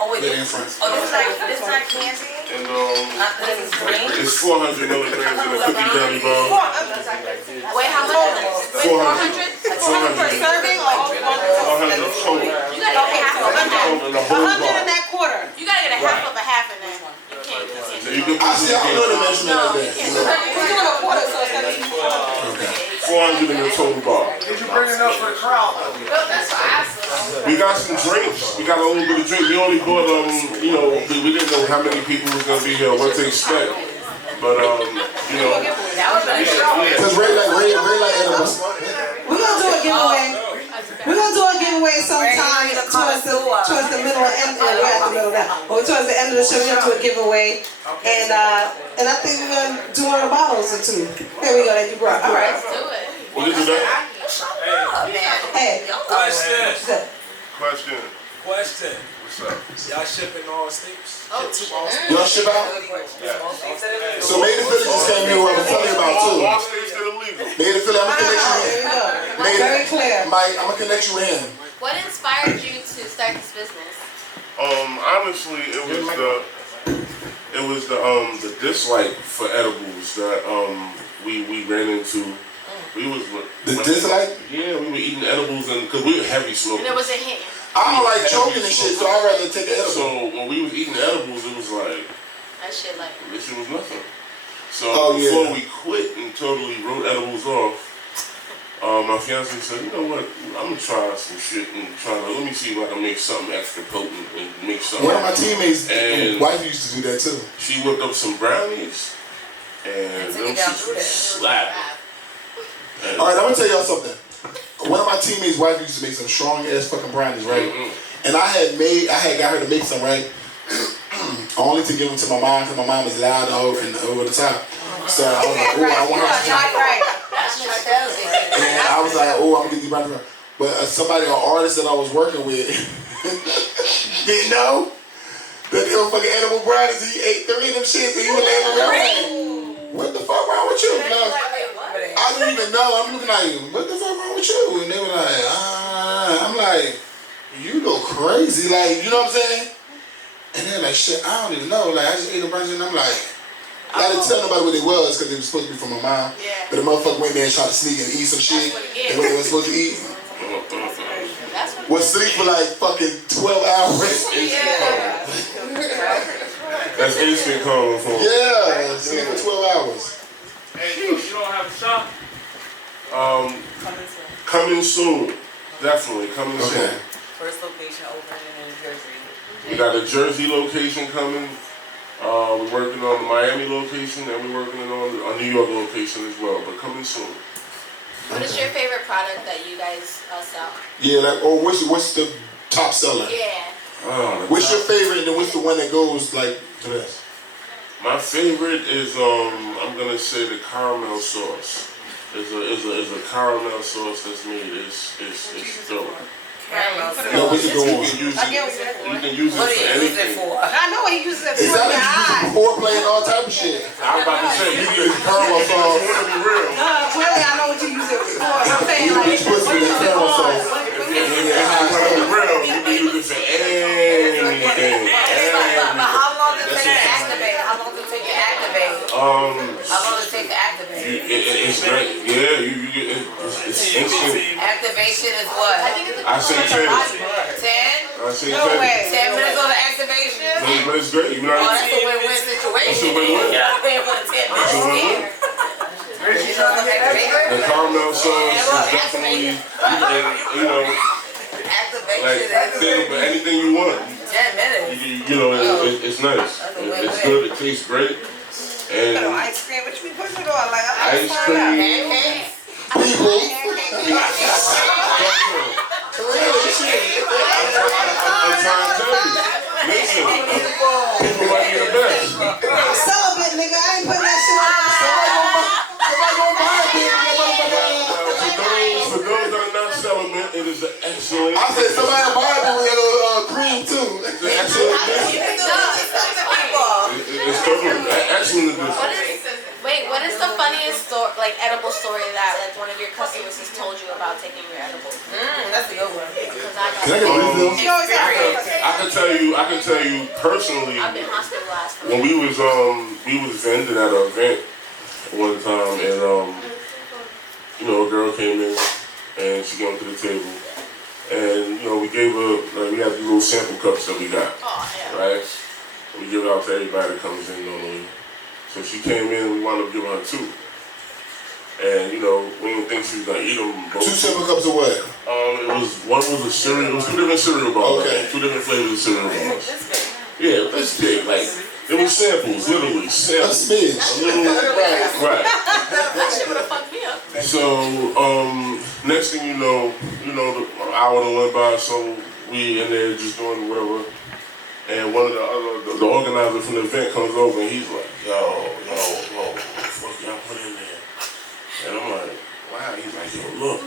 Oh, wait, Lady in front. oh, this is not candy? And This is green? it's 400 milligrams in a cookie brownie bar. Wait, how much? Wait, 400? 400 per serving or 400 total. You gotta get a half of a half. In the whole 100 in bar. that quarter. You gotta get a half of a half in there. So you can I see. I don't know the measurement like that. We're doing a quarter, so it's gonna be 400 in the total bar. Did you bring enough for the crowd? Well, that's what I said. We got some drinks. We got a little bit of drink. We only bought you know, we didn't know how many people was gonna be here, what to expect. But you know, Because Ray like edibles. We're gonna do a giveaway. We're gonna do a giveaway sometime towards the middle of end. We're at the middle now. But towards the end of the show, we're gonna do a giveaway, and I think we're gonna do one of the bottles or two. Here we go. That you brought. All right. Let's do it. we can do that. Hey. Question. Question. What's up? Y'all shipping all states? Oh, Y'all ship out? So Made in Philly just came here. What I'm telling you about too. All states that are legal. Made in Philly, I'm gonna connect you There with we go. Made Very in, clear. Mike, I'm gonna connect you with him. what inspired you to start this business? Honestly, it was the dislike for edibles that we ran into. We was The dislike? Yeah, we were eating edibles and because we were heavy smokers. And it wasn't hitting. I don't like choking and shit, so I'd rather take an edible. So when we was eating edibles, it was like That shit like. this shit was nothing. So before we quit and totally wrote edibles off, my fiance said, you know what, I'm gonna try some shit and let me see if I can make something extra potent and make something. One of my teammates, And wife used to do that too. she whipped up some brownies and them shits slap. All right, I'm gonna tell y'all something. One of my teammates' wife used to make some strong ass fucking brownies, right? Mm-hmm. And I had got her to make some, right? Only to give them to my mom because my mom is loud and over the top. So I was like, oh, I want her to try. And I was like, oh, I'm gonna get these brownies. But somebody, an artist that I was working with, didn't know that they were fucking edible brownies. He ate 3 of them shits and he was laying around. What the fuck wrong with you? I didn't even know. I'm looking at you. What the fuck wrong with you? And they were like, I'm like, you go crazy. Like, you know what I'm saying? And they're like, shit, I don't even know. Like, I just ate a bunch and I'm like, I didn't tell nobody what it was because it was supposed to be from my mom. Yeah. But the motherfucker went there and tried to sneak and eat some shit. And what they were supposed to eat was sleep for like fucking 12 hours. That's instant karma for me. Yeah, sleep for 12 hours. Hey, you don't have a shop? Coming soon. Definitely coming soon. First location opening in New Jersey. We got a Jersey location coming. We're working on the Miami location and we're working on a New York location as well, but coming soon. What is your favorite product that you guys sell? Yeah, like, or what's the top seller? Yeah. What's your favorite and then what's the one that goes like to this? My favorite is I'm gonna say the caramel sauce. Is a caramel sauce that's made. It's dope. No, what's it go on? You can use it What for do you use it anything. for? I know what he uses it It for. sounds like you use it for foreplay and all type of shit. I'm about to say you can use Caramel sauce. to be real. Clearly, I know what you use it for. I'm saying, like, Bitch pussy what with is it caramel on? sauce. If you want to be real, you can use it for anything. But how long does it take to activate? How long does it take to activate? How long does it take to activate? It's great. Yeah, it's instant. Activation is what? I think it's a I say 10. 10? I say No 10. way. 10 minutes on the activation? But it's great. You know Oh, what that's a win-win situation. That's a win-win. You're not paying for the 10 minutes here. You know what The activation? caramel sauce is definitely, you know, Activation like think about anything you want. 10 minutes. You know, it's nice. It's good. It tastes great. And Ice cream, what you be putting it on? Like, ice cream. Pancakes? People, I'm trying to tell you. Listen, people might be the best. I'm celibate, nigga. I ain't putting that shit on. somebody gonna buy it, bitch. For those that are not celibate, it is an excellent. I said somebody buy it with cream too. It's an excellent dish. It's totally excellent dish. What is the funniest edible story that like one of your customers has told you about taking your edibles? That's a good one. Because I Can I get a refill? She always I can tell you personally. I've been hospitalized for When we was vending at an event one time, and you know, a girl came in and she came to the table, and you know, we gave her we had these little sample cups that we got, right? We give it out to everybody that comes in normally. So she came in and we wound up giving her 2. And you know, we didn't think she was gonna eat them both. 2 sample cups of what? One was a cereal. It was 2 different cereal bars. Okay. 2 different flavors of cereal bars. Yeah, this big. Like it was samples, literally samples. A smidge. A little, right. That shit would have fucked me up. So next thing you know, the hour done went by. So we in there just doing whatever. And one of the organizer from the event comes over and he's like, yo, what the fuck y'all put in there? And I'm like, wow. He's like, yo, look.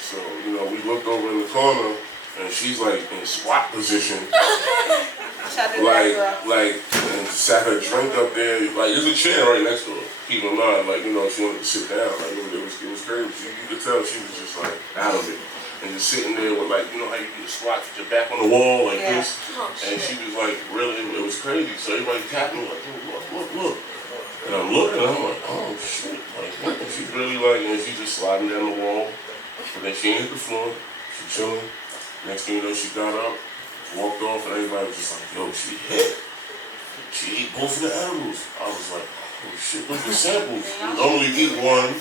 So, you know, we looked over in the corner and she's like in squat position. and sat her drink up there. Like, there's a chair right next to her. Keep in mind, like, you know, she wanted to sit down. Like, it was crazy. You could tell she was just like out of it. And just sitting there with, like, you know how you do the squat with your back on the wall like this? And she was like, really, it was crazy. So everybody tapped me like, oh, look. And I'm looking and I'm like, oh shit. Like, what? And she's really like, and she's just sliding down the wall. But then she ain't hit the floor. She chilling. Next thing you know, she got up, walked off, and everybody was just like, yo, she hit. She ate both of the edibles. I was like, oh shit, those are samples. You normally eat one,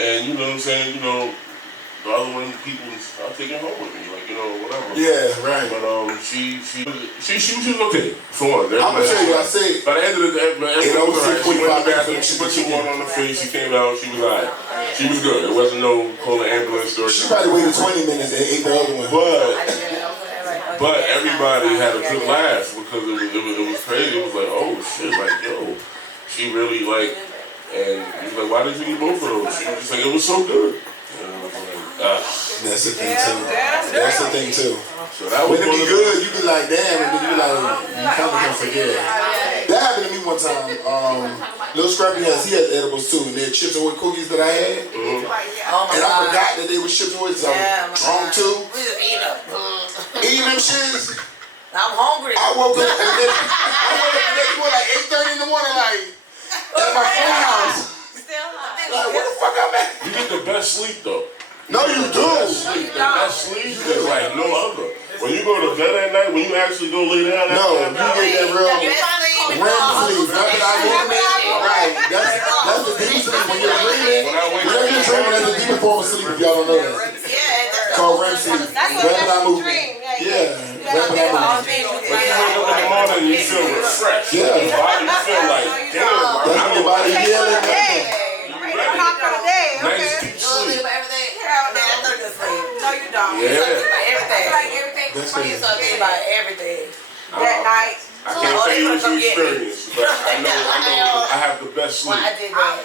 and you know what I'm saying, you know, the other one, people I'll take it home with me, like, you know, whatever. Yeah, right. But she was okay. For one, I'm gonna tell you, I say. By the end of the day, she went to the bathroom, she put some water on her face, she came out, she was alright. She was good. It wasn't no calling ambulance story. She probably waited 20 minutes and ate the other one. But everybody had a good laugh because it was crazy. It was like, oh shit, like yo, she really like, and he was like, why did you eat both of those? She was just like, it was so good. And I was like, That's the thing too. That's the thing too. So that was when it be good, you be like, damn, and then you like, you kind of can forget. That happened to me one time. Little Scrappy he had edibles too, and they had Chips Ahoy cookies that I had. And I forgot that they were Chips Ahoy, so I was drunk too. Eating them shits. I'm hungry. I woke up the next morning like 8:30 in the morning, like at my friend's house. Like, where the fuck I'm at? You get the best sleep though. No, you do. The best sleep is like no other. When you go to bed at night, when you actually go lay down at No, night, you get that real REM sleep. Right. That's the deep sleep. When you're dreaming, that's the deepest form of sleep if y'all don't know that. It's called REM sleep. Rapid eye movement. Yeah. Rapid eye movement. when you wake up in the morning, you feel refreshed. Yeah. Your body, you feel like, damn, That's when your body healing. Nice deep sleep. No, you don't. Yeah. Everything. That's You crazy. talking about everything. That night. I can't tell you what you experienced, but I know I have the best sleep. I did that.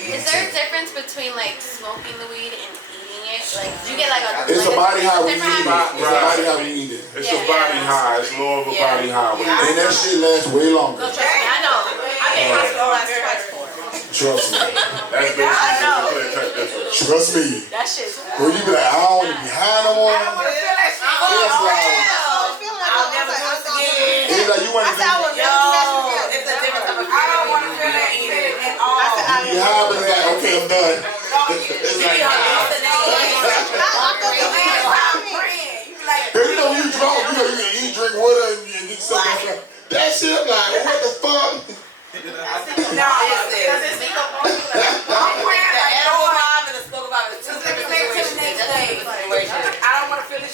Is there a difference between like smoking the weed and eating it? Like, do you get like a It's a body high when you eat it. different It's a body high when you eat it. It's a body high. It's more of a body high. And that shit lasts way longer. Trust me, I know. I've been hospitalized twice for it. Trust me. That's basically Trust me. That shit's When you be like, I don't want to be high no more. It's like, I'll never do this again. it's like you want to be. It's a different type of feeling. I don't want to feel that either. You high, but it's like, okay, I'm done. It's like, you know, you drunk, you know, you can eat, drink water, and get something. That shit, I'm like, what the fuck?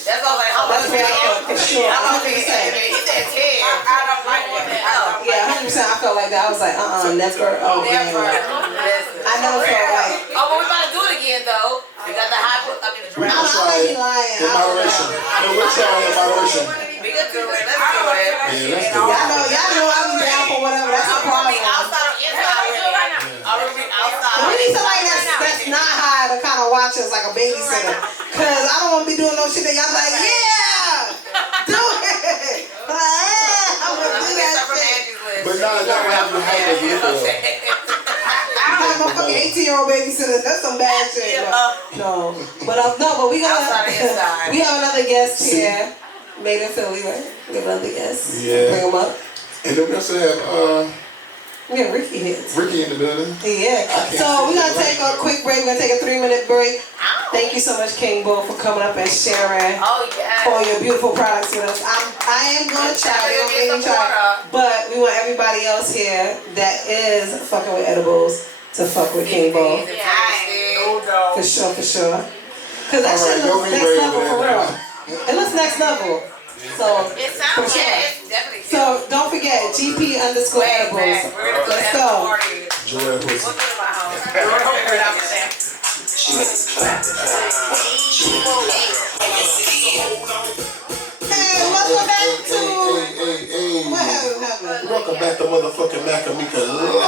That's all like, how much Sure. I don't think he said 10. I don't like that. Yeah, 100%. I felt like that. I was like, never. Oh, Never. I never felt like. Oh, but we about to do it again though. We got the high, I mean the We draft. can try it in moderation. No, we'll try it in moderation. We can do it. Let's do it. Yeah, let's do it. Y'all know I'm down for whatever. That's the problem. Outside or inside already. Already outside. We need somebody that's not high to kind of watch us like a babysitter. Cause I don't want to be doing no shit that y'all like, yeah, do it. I'm gonna do that shit. But now that we have you hype as liquor, I have my fucking 18-year-old babysitters. That's some bad shit. No, but we got we have another guest here, made in Philly, right? We have another guest. Yeah. Bring him up. And then we also have Yeah, Rixkie hits. Rixkie in the building. Yeah. So we're gonna take a quick break. We're gonna take a 3-minute break. Thank you so much, King Bull, for coming up and sharing all your beautiful products with us. I am gonna try, but we want everybody else here that is fucking with edibles to fuck with King Bull. For sure. Cause that shit looks next level for real. It looks next level. So it sounds it's definitely. So don't forget GP_edibles. Let's go. Joy pussy. Hey, welcome back to. What happened? Welcome back to motherfucking Mac Meeka live.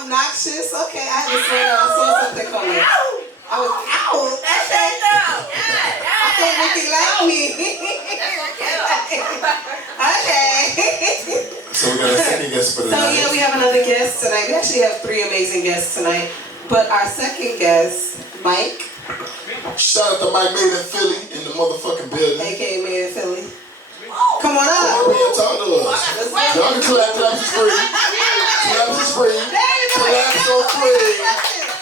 Obnoxious. Okay, I had to say that. I saw something coming. I was out. That's it though. I thought Rixkie liked me. Okay. So we got a second guest for tonight. So yeah, we have another guest tonight. We actually have 3 amazing guests tonight. But our second guest, Mike. Shout out to Mike Made in Philly in the motherfucking building. AKA Made in Philly. Come on up. Come here and talk to us. Y'all can clap is free. Clap is free. Clap so free.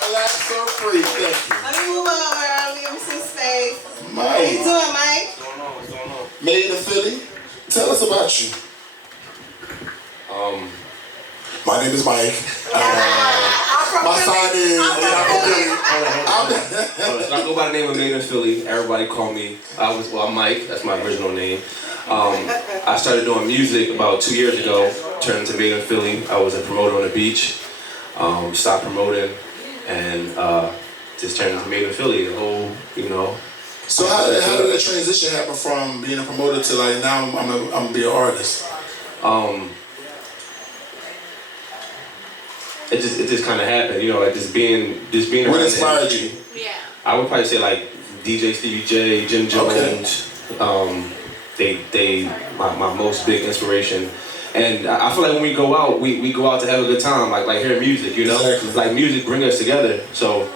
Clap so free. Thank you. Let me move over. Let me see space. Mike. How you doing, Mike? What's going on? Made in Philly. Tell us about you. My name is Mike. My sign is. So I go by the name of Made in Philly. Everybody call me. I'm Mike. That's my original name. I started doing music about 2 years ago. Turned into Made in Philly. I was a promoter on the beach. Stopped promoting and just turned into Made in Philly. The whole, So how did that transition happen from being a promoter to like now I'm gonna be an artist? It just kind of happened, like just being around. What inspired you? Yeah. I would probably say like DJ Stevie J, Jim Jones. They my most big inspiration. And I feel like when we go out, we go out to have a good time, like hear music, Exactly. Like music bring us together. So,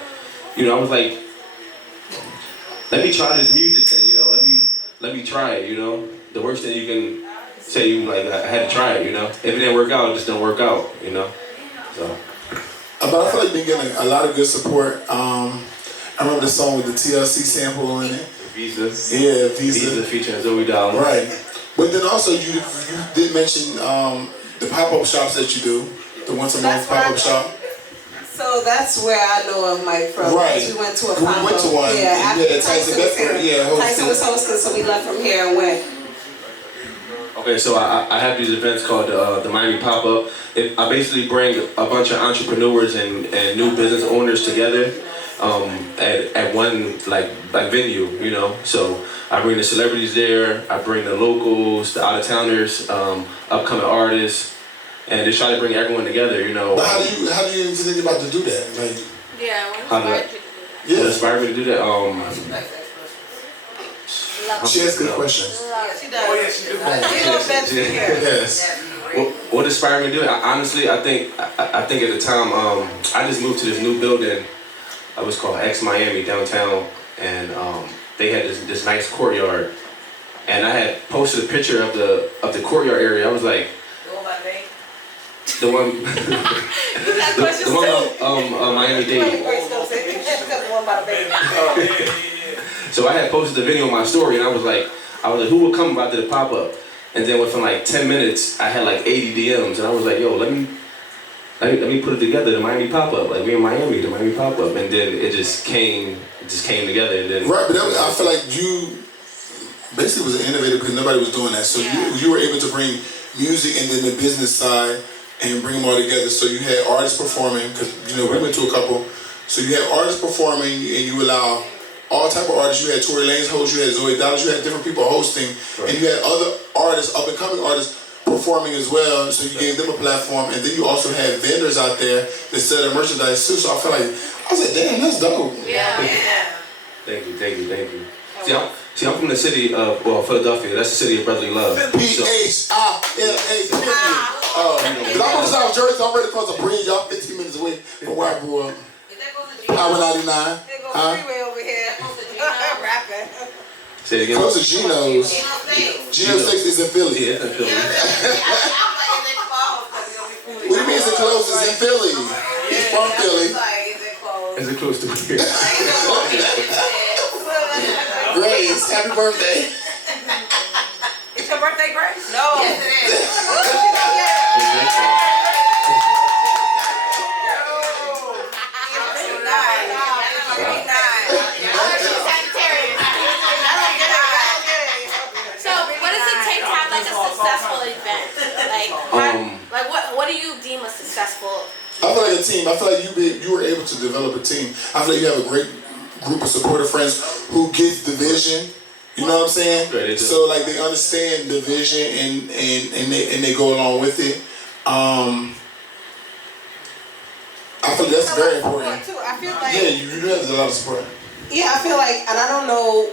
I was like, let me try this music thing, let me try it, The worst thing you can say, I had to try it, If it didn't work out, it just didn't work out, So. But I feel like you've been getting a lot of good support. I remember the song with the TLC sample in it. Visa. Yeah, Visa. Visa featuring Zoe Dollar. Right. But then also you did mention the pop-up shops that you do, the once-a-month pop-up shop. So that's where I know of Mike from. Right. We went to a We pop-up. went to one. Yeah, Tyson Bedford. Yeah, hosted. Tyson was hosting, so we left from here and went. Okay, so I have these events called the Miami Pop-Up. I basically bring a bunch of entrepreneurs and new business owners together at one like venue, So I bring the celebrities there, I bring the locals, the out-of-towners, upcoming artists, and just try to bring everyone together, But how do you even think about to do that? Like, Yeah, what inspired you to do that? What inspired me to do that? She asks good questions. She does. Yes. What inspired me to do it? Honestly, I think at the time I just moved to this new building. It was called X Miami downtown, and they had this nice courtyard. And I had posted a picture of the courtyard area. I was like, the one, the one on Miami-Dade. So I had posted the video on my story, and I was like, who would come about to the pop-up? And then within like 10 minutes, I had like 80 DMs, and I was like, yo, let me put it together, the Miami pop-up, like we in Miami, the Miami pop-up, and then it just came together, and then. Right, but I feel like you basically was an innovator because nobody was doing that. So you were able to bring music and then the business side and bring them all together. So you had artists performing, because we went to a couple. So you had artists performing, and you allow all type of artists. You had Tory Lanez host, you had Zoe Dollar, you had different people hosting, and you had other artists, up and coming artists, performing as well. So you gave them a platform, and then you also had vendors out there that sell their merchandise too. So I feel like I was like, damn, that's dope. Yeah. Thank you. See, I'm from the city of Philadelphia. That's the city of brotherly love. P-H-I-L-A. Because I'm from South Jersey, I'm ready to cross a bridge. Y'all 15 minutes away from where I grew up. Highway 99. Freeway over here. Rapping. Say it again. Close to Geno's. Geno's Steaks is in Philly. Yeah, it's in Philly. What do you mean is it close? It's in Philly. He's from Philly. Is it close to here? Grace, happy birthday. It's your birthday, Grace? No. Yes, it is. So, what does it take to have like a successful event? Like what do you deem a successful? I feel like a team. I feel like you were able to develop a team. I feel like you have a great group of supportive friends who get the vision. You know what I'm saying? Right, so like they understand the vision and they go along with it. I feel like that's very important. Too. I feel like Yeah, you have a lot of support. Yeah, I feel like, and I don't know,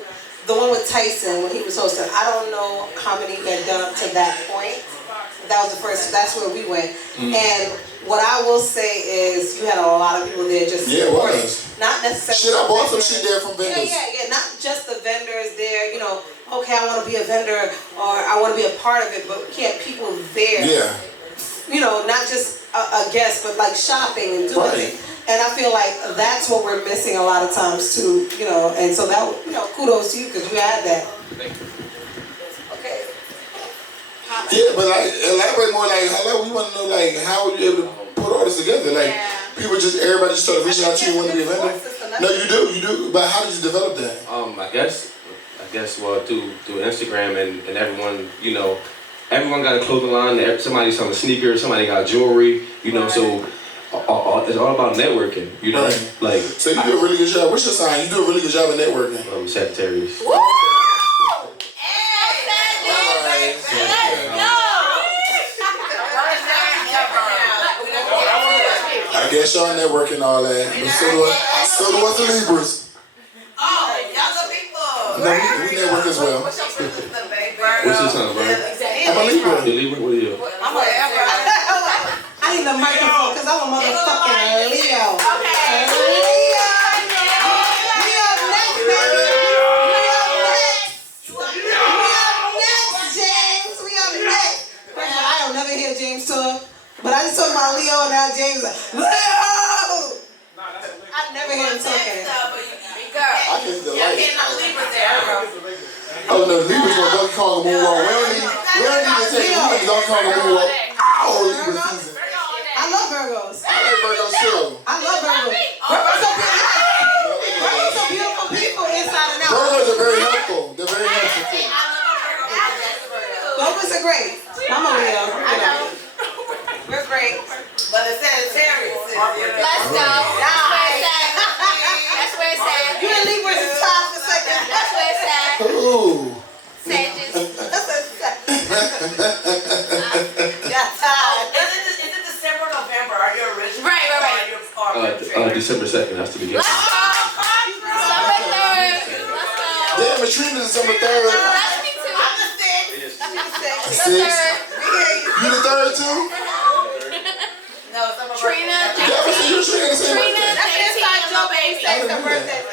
the one with Tyson when he was hosting, I don't know how many you had done up to that point. That was the first, that's where we went. And what I will say is you had a lot of people there just supporting. Not necessarily. Shit, I bought some shit there from vendors. Yeah. Not just the vendors there, you know, okay, I want to be a vendor or I want to be a part of it, but we had people there. Yeah. You know, not just a guest, but like shopping and doing it. And I feel like that's what we're missing a lot of times too, you know, and so that, you know, kudos to you because you had that. Thank you. Okay. Yeah, but like elaborate more. Like, hello, we want to know like how were you able to put all this together? Like, everybody just started reaching out to you and want to be a vendor. No, you do. But how did you develop that? I guess well through Instagram and everyone, you know, everyone got a clothing line. Somebody's selling sneakers, somebody got jewelry, you know. So it's all about networking, you know. Right. Like, so you do a really good job. What's your sign? You do a really good job of networking. Sagittarius. Woo! I guess y'all networking and all that. But so do us the Libras. Oh, y'all the people. No, we network as well. What's your first name, baby? What's your sign, bro? I'm a Libra. You Libra? What are you? I'm whatever. I need the microphone because I'm a motherfucking Leo. Okay. Leo next, baby. James. We up next. First of all, I don't never hear James talk, but I just talk about Leo and now James like, Leo! I never hear him talking. I can see the light. there. Oh no, Libras want Donkey Kong to move on. We don't need to take Donkey Kong to move on. Oh, Libra season. I love Virgos. I like Virgos too. I love Virgos. Virgos are beautiful people inside and out. Virgos are very helpful. They're very helpful too. Virgos are great. I'm a Leo. I know. We're great. But the Sagittarius is Let's go. That's where it's at. You and Libras is top for second. That's where it's at. Ooh. Sages. Is it December or November? Are you original? Right. December 2nd. That's the beginning. Let's go. December 3rd. Let's go. Damn, Matrina December 3rd. That's me too. I'm the sixth. Six. You the third too? No, it's my Trina, Yeah, I was you Trina the same Trina, birthday. JT, and Lil Baby. I didn't know that.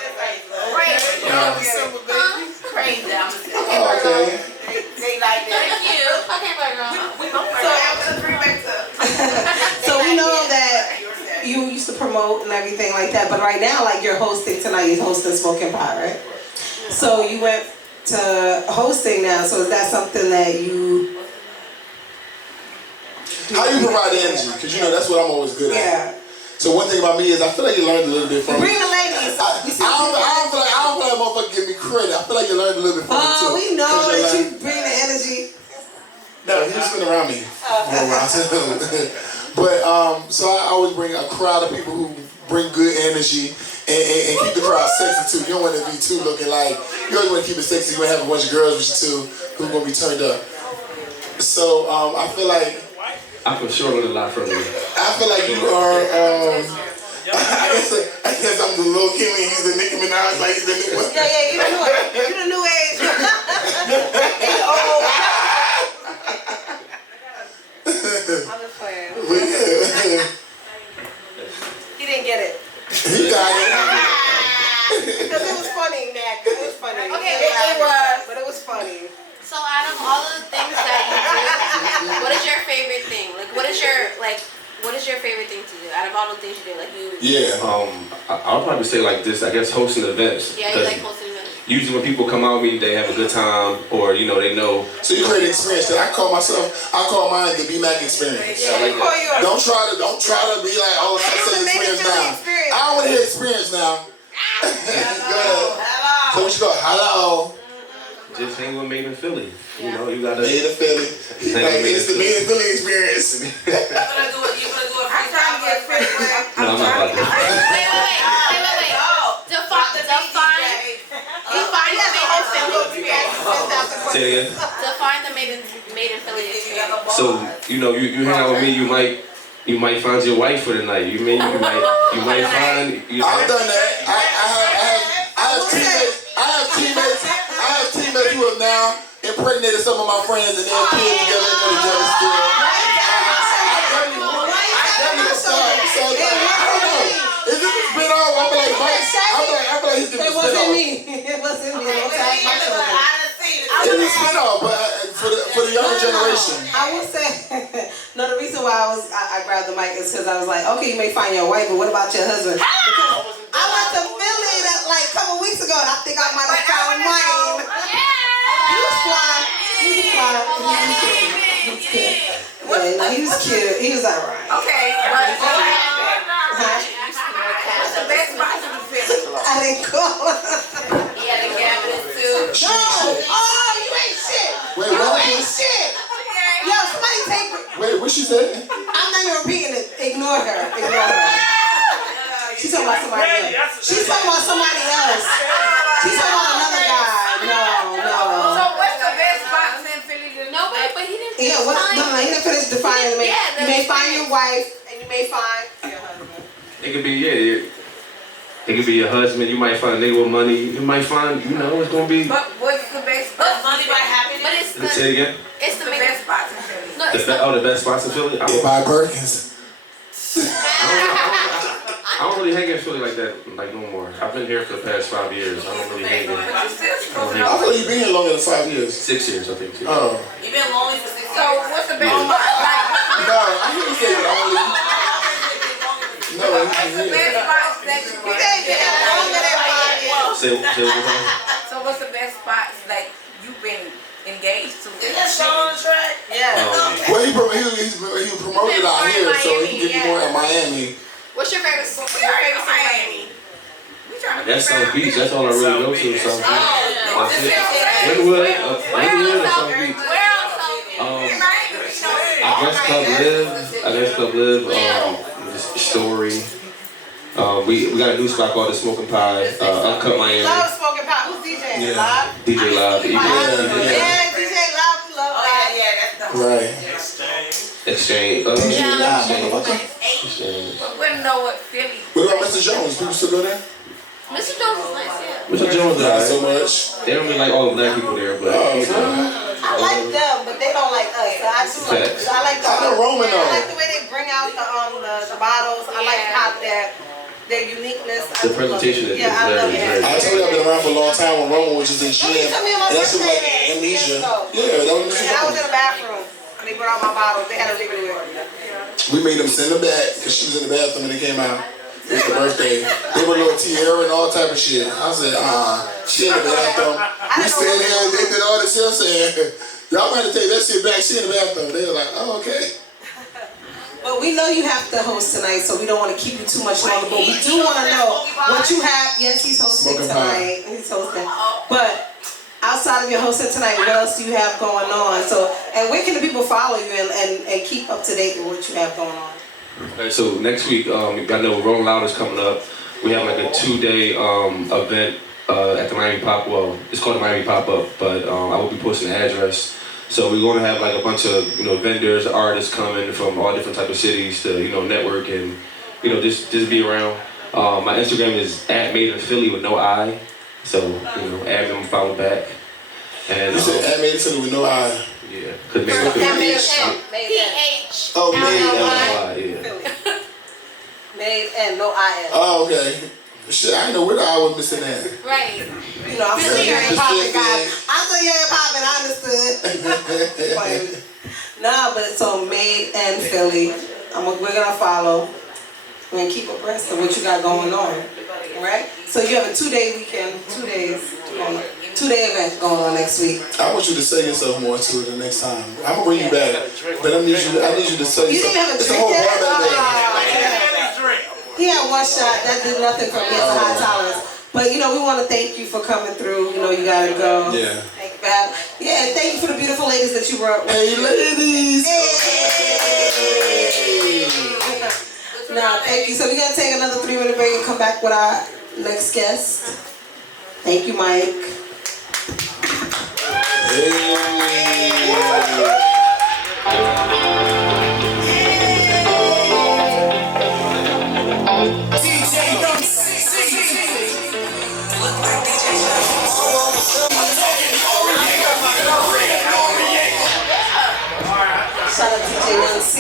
Crazy. Oh, okay. They like that. Thank you. Okay, Virgo. So after the three back to. So we know that you used to promote and everything like that, but right now, like you're hosting tonight, you're hosting Smoking Pot, right? So you went to hosting now, so is that something that you... How you provide energy? Because you know that's what I'm always good at. Yeah. So one thing about me is I feel like you learned a little bit from me. Bring the ladies. I don't feel like motherfucker give me credit. I feel like you learned a little bit from me too. Oh, we know 'Cause that like, you bring the energy. No, he just been around me. More around too. But so I always bring a crowd of people who bring good energy and keep the crowd sexy too. You don't want to be too looking like, you always want to keep it sexy. You want to have a bunch of girls with you too who are going to be turned up. So I feel like I for sure learned a lot from you. I feel like you are. I guess I'm the little Kimmy. He's the Nicki Minaj. Like he's the new one. Yeah, you the new really was. But it was funny. So out of all of the things that you do, what is your favorite thing? Like, what is your favorite thing to do? Out of all the things you do, like you. Yeah. I'll probably say like this. I guess hosting events. Yeah, you like hosting events. Usually when people come out with me, they have a good time, or you know they know. So you create an experience. I call mine the B Mac experience. Yeah, we call you. Don't try to be like, oh, that's an experience now. I don't want to hear experience now. Go ahead. So what you go? Hello. Just hang with Made in Philly. You know, you gotta. Made in Philly. Like, it's the Made in Philly experience. You gonna do it? I'm trying to get Philly. No, I'm not about that. Wait. Define the Made in Philly experience. So you know, you hang out with me, you might find your wife for the night. You might find. You know, I've done that. I have teammates who have now impregnated some of my friends and they have kids together and know each other still. If this has been off, I'm like, he's gonna It wasn't me. It wasn't me. It's a spin-off, but for the younger generation. I will say, no, the reason why I grabbed the mic is because I was like, okay, you may find your wife, but what about your husband? Because I went to Philly like a couple weeks ago, and I think I might have found mine. He was fly. He was cute. He was alright. Okay, but what's the best spot to be Philly? I didn't call her. Yeah, the cabinet too. No! Oh, you ain't shit! Wait, You what? ain't shit! Yo, somebody take it. Wait, what she said? I'm not even repeating it. Ignore her. She's talking about somebody else. She's talking about somebody else. She's talking about another guy. No. So what's the best spots in Philly? No, but he didn't. Yeah, he didn't finish defining the Yeah, you may find your wife and you may find your husband. it could be it could be your husband. You might find a nigga with money. You might find it's gonna be. But what's the best spot? Money by happiness. But it's Let's say it again. It's the best spots in Philly. No, it's the The best spots in Philly. They buy Birkins. I don't really hang in Philly like that, like no more. I've been here for the past 5 years. I don't really hang in. I thought you've been here longer than 5 years. 6 years, I think. Too. Oh. You've been lonely for 6 years. So what's the best Yeah. spot? No, I hear you say lonely. No, What's the best spots that you been Say what time? So what's the best spots like you've been engaged to? Isn't that song track? Yeah. Well, he promoted out here, so he can get more in Miami. What's your favorite song? Miami? That's South Beach. That's all I really go to. South Beach. That's it. Wynwood or South Beach. I guess Club Live. Story. We got a new spot called the Smoking Pie. Uncut Miami. Love Smoking Pie. Who's DJ? Yeah. Live? DJ Live. Yeah, DJ Live. We love that. Yeah, that's the Right. Exchange. DJ Live, motherfucker. Exchange. We wouldn't know what Philly. What about Mr. Jones? People still go there? Mr. Jones is nice, yeah. Mr. Jones, Not so alright. much. They don't really like all the black people there, but I like them, but they don't like us. So I like the. I know Roman though. I like the way they bring out the bottles. I like how their uniqueness. the presentation is I love very, it. very. I told you I've been around for a long time when Roman was just in Don't gym. you tell me about And that shit was like birthday? amnesia. Years ago. Yeah, that was And I was in the bathroom. And they brought out my bottles. They had a liquid with it. We made them send her back because she was in the bathroom and they came out. It was the birthday. They were little tiara and all type of shit. I said, she in the bathroom. We stayed here and they did all this shit. I said, y'all might have to take that shit back. She in the bathroom. They were like, oh, okay. But we know you have to host tonight, so we don't want to keep you too much longer. But we do want to know what you have. Yes, he's hosting Smoking tonight. He's hosting. But outside of your hosting tonight, what else do you have going on? So, and where can the people follow you and keep up to date with what you have going on? Okay, so next week, I know Rolling Loud is coming up. We have like a 2-day event at the Miami Pop. Well, it's called the Miami Pop Up, but I will be posting the address. So we're going to have like a bunch of vendors, artists coming from all different type of cities to network and just be around. My Instagram is @MadeInPhilly with no I. So add them, follow back. And You said Made in Philly with no I. yeah, cause Made in Philly. PH. Oh, Made in Yeah. Made and no IN. Oh, okay. Shit, I know where I was missing that. Right. You know, I'm still here and popping, guys. I'm still here and popping, I understood. Nah, but so Maine and Philly, we're gonna follow. We're gonna keep abreast of what you got going on. Right? So you have a 2-day weekend, 2 days, 2-day event going on next week. I want you to say yourself more to it the next time. I'm gonna bring you back, but I need you to say you didn't have a it's drink a whole yet? bar back He had one shot. That did nothing for me. It's a high tolerance. But you know, we want to thank you for coming through. You know, you gotta go. Yeah. Thank you for having. Yeah, and thank you for the beautiful ladies that you brought. Hey, ladies. Hey. Now, thank you. So we're gonna take another 3-minute break and come back with our next guest. Thank you, Mike. Shout out to JNC.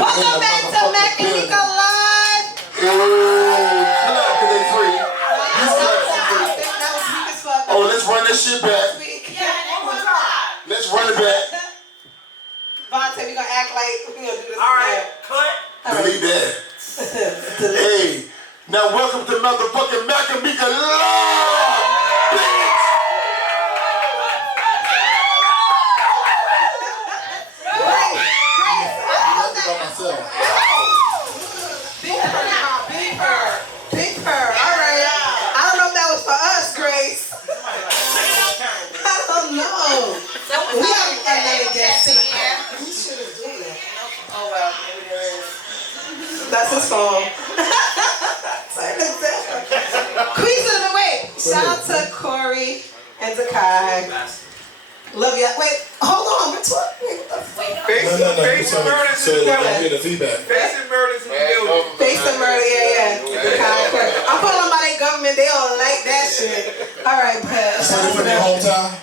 Welcome back to Mac Meeka Live. Oh, let's run this shit back. Let's run it back. Vontae, we gonna act like we gonna do this. Alright, cut. Delete that. Hey, now welcome to motherfucking Mac Meeka Live. Big purr. All right. I don't know if that was for us, Grace. I don't know. We have another guest in the We should have done that. Oh well, maybe there is. That's his phone. Queens of the way. Shout out to Corey and Zakai. Love you. Wait, hold on. We're talking. Face and murders in the building. Get the feedback. Face and murders in the building. Face and murder, yeah. I'm pulling them by their government. They don't like that shit. All right, but So they from their hometown?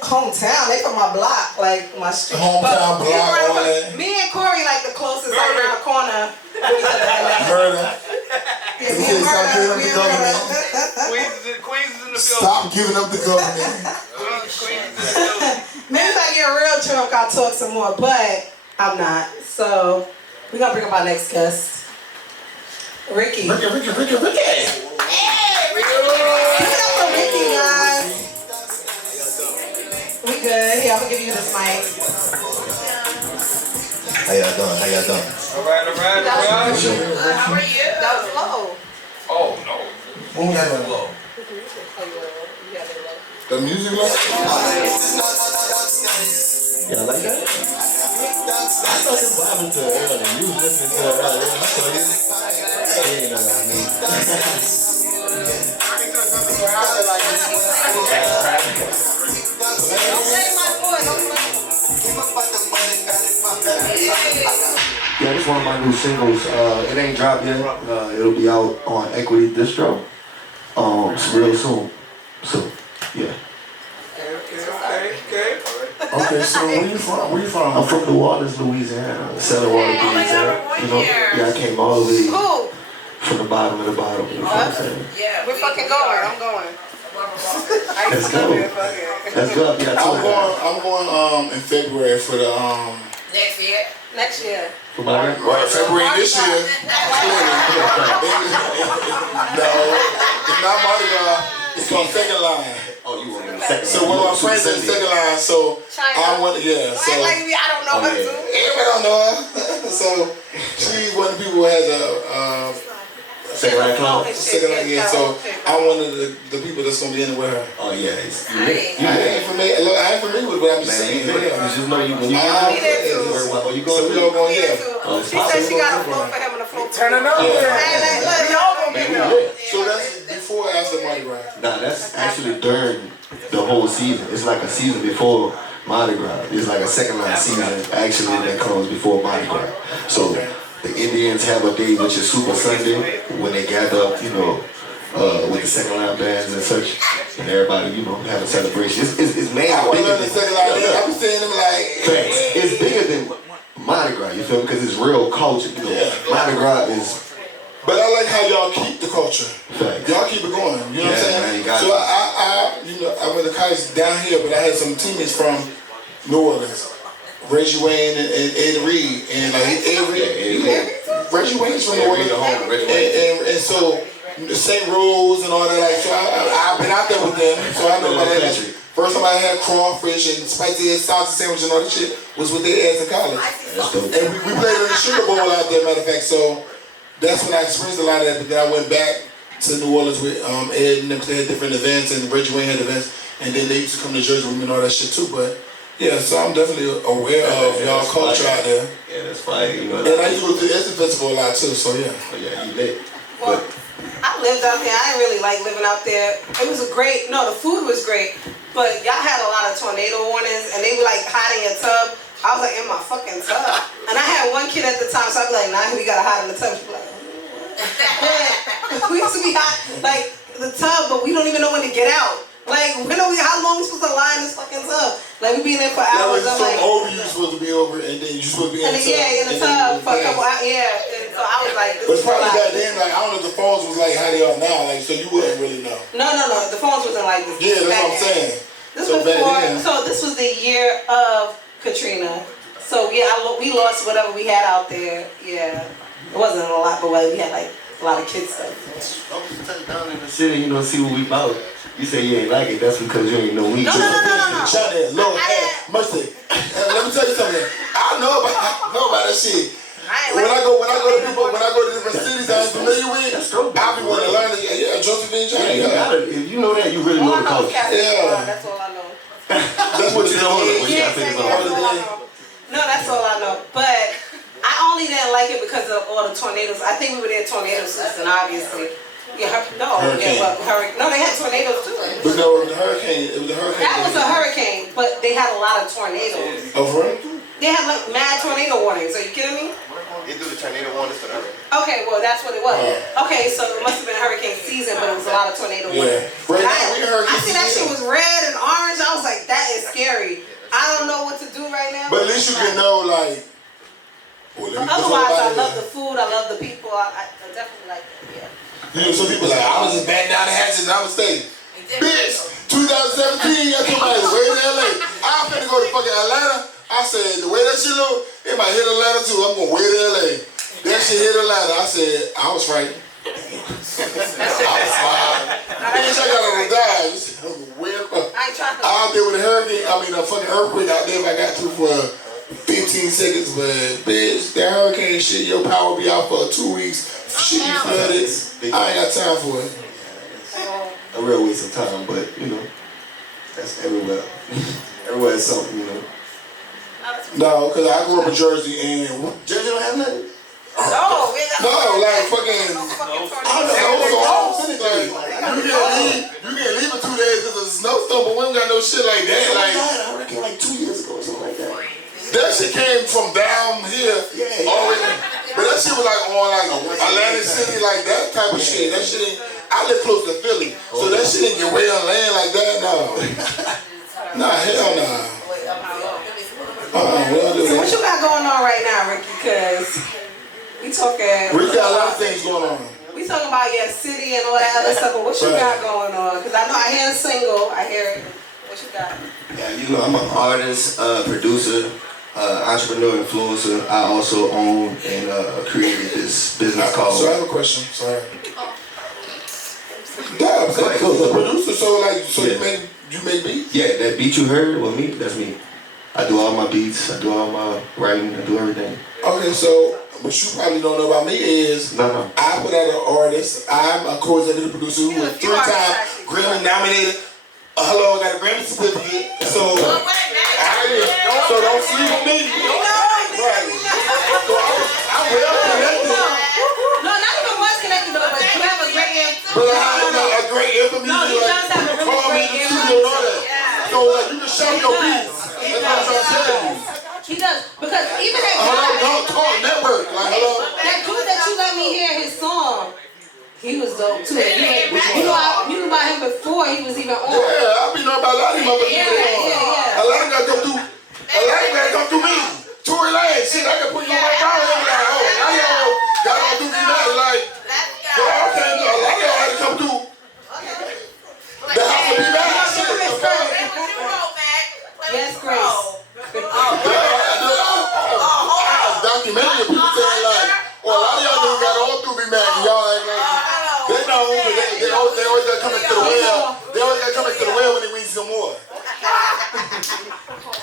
hometown. They from my block, like my street. Hometown But block, all that. me and Corey like the closest, like around the corner. Murder. Yeah, me and Murder. Me and Murder. Queens is in the building. Stop giving up the government. Maybe if I get real drunk, I'll talk some more, but I'm not. So we're gonna bring up our next guest, Rixkie. Ricky. Give it up for Rixkie, guys. We good. Here, I'm gonna give you this mic. How y'all doing? Alright. How are you? That was low. Oh, no. When was that? The music low? Y'all like that? I thought you were vibing to it earlier. You was listening to it earlier. I saw you. You know what I mean? Yeah, this is one of my new singles. It ain't dropped yet. It'll be out on Equity Distro real soon. So, yeah. Okay, so where you from? I'm from New Orleans, Louisiana. Selling water, Louisiana. You know? Yeah, I came all the way from the bottom of the bottom. You know what I'm saying? Yeah, we're fucking going. I'm going. Let's go. Let's go. Yeah, I'm going in February for the Next year. Next year. For my February this year. No, it's not Mardi Gras. It's called Second Line. Oh, you want me to second? So one of my friends in Second Line, so I want so Like me, I don't know her too. everybody don't know her. So she's one of the people who has a Second Line clown. Second Line, yeah. So I'm one of the people that's gonna be in with her. Oh yeah, I ain't familiar with what I'm just saying. You just know you when you So we all going She said she got a float for him and a float. Turn it up. So that's before or after Mardi Gras? Nah, that's actually during the whole season. It's like a season before Mardi Gras. It's like a second line season actually that comes before Mardi Gras. So the Indians have a day which is Super Sunday when they gather up, with the second line bands and such, and everybody, have a celebration. It's mainly bigger than second line. I'm saying them like it's bigger than Mardi Gras. You feel me? Because it's real culture. Mardi Gras is But I like how y'all keep the culture. Facts. Y'all keep it going. You know what I'm saying? Man, you got so I went to college down here, but I had some teammates from New Orleans. Reggie Wayne and Ed Reed. And like Reggie Wayne's from New Orleans. And so the St. Rose and all that. Like, so I've been out there with them. So I know about that. First time I had crawfish and spicy sausage sandwich and all that shit was with their ass in college. And we played in the Sugar Bowl out there, matter of fact. So that's when I experienced a lot of that. But then I went back to New Orleans with Ed and them. They had different events, and Reggie Wayne had events. And then they used to come to Jersey with me and all that shit too. But yeah, so I'm definitely aware of y'all culture out there. Yeah, that's fire. You know, and I used to go to the Essence Festival a lot too. So yeah. Oh yeah, you lit. Well, I lived out there. I didn't really like living out there. It was the food was great, but y'all had a lot of tornado warnings, and they were like hiding in your tub. I was like in my fucking tub, and I had one kid at the time, so I'd be like, nah, we gotta hide in the tub. She'd be like, but we used to be hot, like the tub, but we don't even know when to get out. Like, how long we supposed to lie in this fucking tub? Like, we be in there for hours. Yeah, like, over you supposed to be over, and then you supposed to be in the tub. Yeah, in the tub for a couple hours. Yeah, and so I was like, but it's probably back then, like, I don't know if the phones was like how they are now, like, so you wouldn't really know. No, the phones wasn't like this. Yeah, that's what I'm saying. This was the year of Katrina. So, yeah, we lost whatever we had out there. Yeah. It wasn't a lot, but we had, like, a lot of kids stuff. Don't just touch down in the city, see what we about. You say you ain't like it, that's because you ain't know we No. Shut it, Lord, mercy. Let me tell you something. I know about that shit. When I go to different cities I ain't familiar with, I be wanting to learn it. Yeah, Josephine, if you know that, you really know the culture. Yeah. That's all I know. That's what you know. No, that's all I know. But I only didn't like it because of all the tornadoes. I think we were there tornado season, obviously. Yeah, hurricane. No, they had tornadoes too. But no, it was a hurricane. That was a hurricane, but they had a lot of tornadoes. Oh, for real? They had like mad tornado warnings. Are you kidding me? They do the tornado warnings for the hurricane. Okay, well that's what it was. Okay, so it must have been hurricane season, but it was a lot of tornado warnings. Right now, I see that shit was red and orange. I was like, that is scary. I don't know what to do right now. But at least you can know, like. Otherwise, I love the food. I love the people. I definitely like it. Yeah. You know, some people like, I was just batting down the hatches and I was staying. Bitch, 2017, I told my way to LA. I'm finna go to fucking Atlanta. I said, the way that shit look, it might hit Atlanta too. I'm gonna way to LA. That shit hit Atlanta. I said, I was frightened. I was fine. Bitch, I got to die. I'll deal with a hurricane. A fucking earthquake out there if I got to for 15 seconds. But, bitch, that hurricane shit, your power be out for 2 weeks. Shit, you flooded. I ain't got time for it. A real waste of time, but that's everywhere. Everywhere is something, No, because I grew up in Jersey and Jersey don't have nothing. No, like fucking. I don't know. You can't leave for 2 days because of a snowstorm, but we don't got no shit like that. I reckon like 2 years ago or something like that. That shit came from down here. But that shit was like on Atlantic City, like that type of shit. That shit ain't. I live close to Philly, so that shit didn't get way on land like that. No. Nah, hell nah. So what you got going on right now, Ricky? Because we talking. We got a lot of things going on. We talking about your city and all that other stuff, but what you got going on? Because I know I hear a single. I hear it. What you got? Yeah, I'm an artist, producer. Entrepreneur, influencer. I also own and created this business called. So I have a question. Sorry. Yeah, so producer. So you make beats? Yeah, that beat you heard, well, that's me. I do all my beats. I do all my writing. I do everything. Okay, so what you probably don't know about me is I put out an artist. I'm a co-executive producer who was 3-time Grammy nominated. Hello, I got a Grammy certificate. So. So don't sleep with me. Right. So I'm well connected. No, not even much connected though, but you have a great ear. But I have a great ear for music. No, he does have a really great ear for music. So you can show your beats. That's what I'm trying to tell you. He does. Because even that guy. Hello, talk network. Like, hello. That dude that you let me hear his song. He was dope too. You knew about him before he was even on. Yeah, I be knowing about a lot of these motherfuckers. A lot of them gotta come through. A lot of them gotta come through me. Tory Lane, shit, I can put you on my phone and be like, oh, now y'all gotta go through me now. Like, Yes, Grace. Documentary people saying like, well, a lot of y'all niggas got all through be mad and y'all ain't like, they know, cause they always gotta come into the well. They always gotta come into the well when they need some more.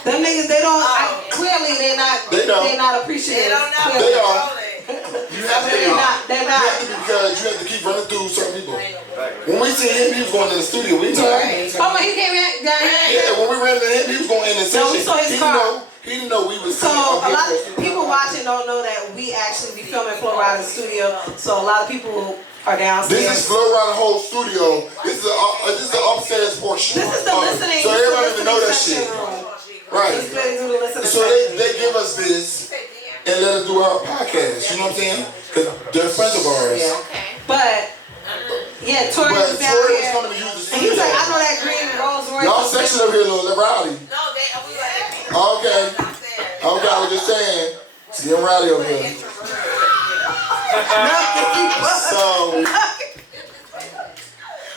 Them niggas, they don't, clearly they're not appreciative. They are. You have to be. They're not. Because you have to keep running through certain people. When we see him, he was going to the studio. We know. Oh, but he came down here. Yeah, when we ran into him, he was going in the session. No, we saw his car. He didn't know we was. So a lot of people watching don't know that we actually be filming Flo Rida's studio. So a lot of people are downstairs. This is Flo Rida whole studio. This is the upstairs portion. This is the listening. So everybody can know that shit. Right. So they give us this and let us do our podcast. You know what I'm saying? Because they're friends of ours. Yeah. But yeah, Tori was down here. And he was like, I know that green Rolls Royce. Y'all section up here a little rowdy. No, we like Okay. Okay, I was just saying. It's getting rowdy over here. So,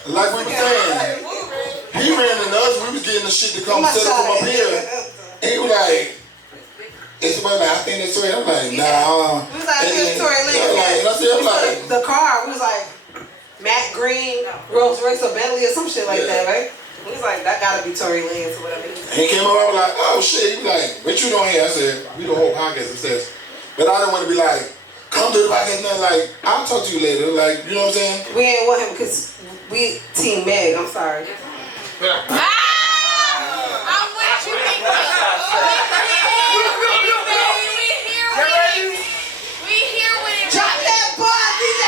like we were saying, he ran into us. We was getting the shit to come set up from up here. And he was like, it's about like, I think that's Tori. I'm like, nah. We was like, here's Tori Lane. I'm like, the car, we was like, Matt Green, Rolls Royce or Bentley or some shit like that, right? We was like, that gotta be Tory Lanez or whatever. He came over, I was like, oh shit. He was like, what you doing here? I said, we the whole podcast. It says, but I didn't want to be like, come to the podcast. Nothing like, I'll talk to you later. Like, you know what I'm saying? We ain't want him because we Team Meg. I'm sorry. I'm with you, we hear when it drop that bar, DJ.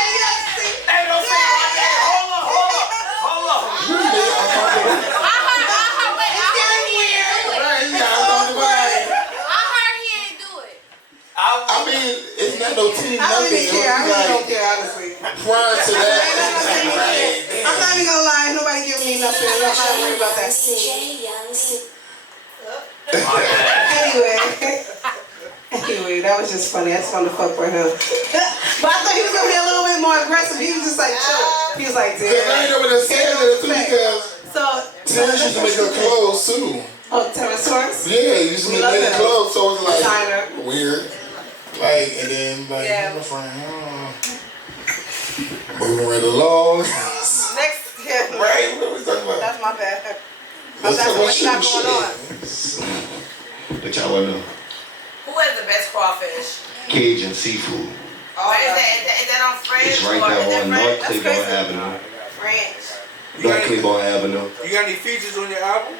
Hey, don't say it like that. Hold up. I mean, it's not no team. I don't even care. I really don't care, honestly. Prior to that, I'm not even gonna lie. Nobody giving me nothing. I'm not worried about that. Anyway, that was just funny. I just wanted to fuck with him. But I thought he was gonna be a little bit more aggressive. He was just like chill. He was like, damn. I ain't over there saying that too because Terrence used to make her clothes too. Oh, Terrence Torrance? Yeah, he used to make her clothes, so it was like Designer. weird. Like, and then like my friend, moving right along. Next, yeah. Right, what are we talking about? That's my bad. Let's talk about not going on. What y'all wanna know? Who has the best crawfish? Cajun seafood. Oh, is that on French? It's right there on North Claiborne Avenue. French. North Claiborne Avenue. You got any features on your album?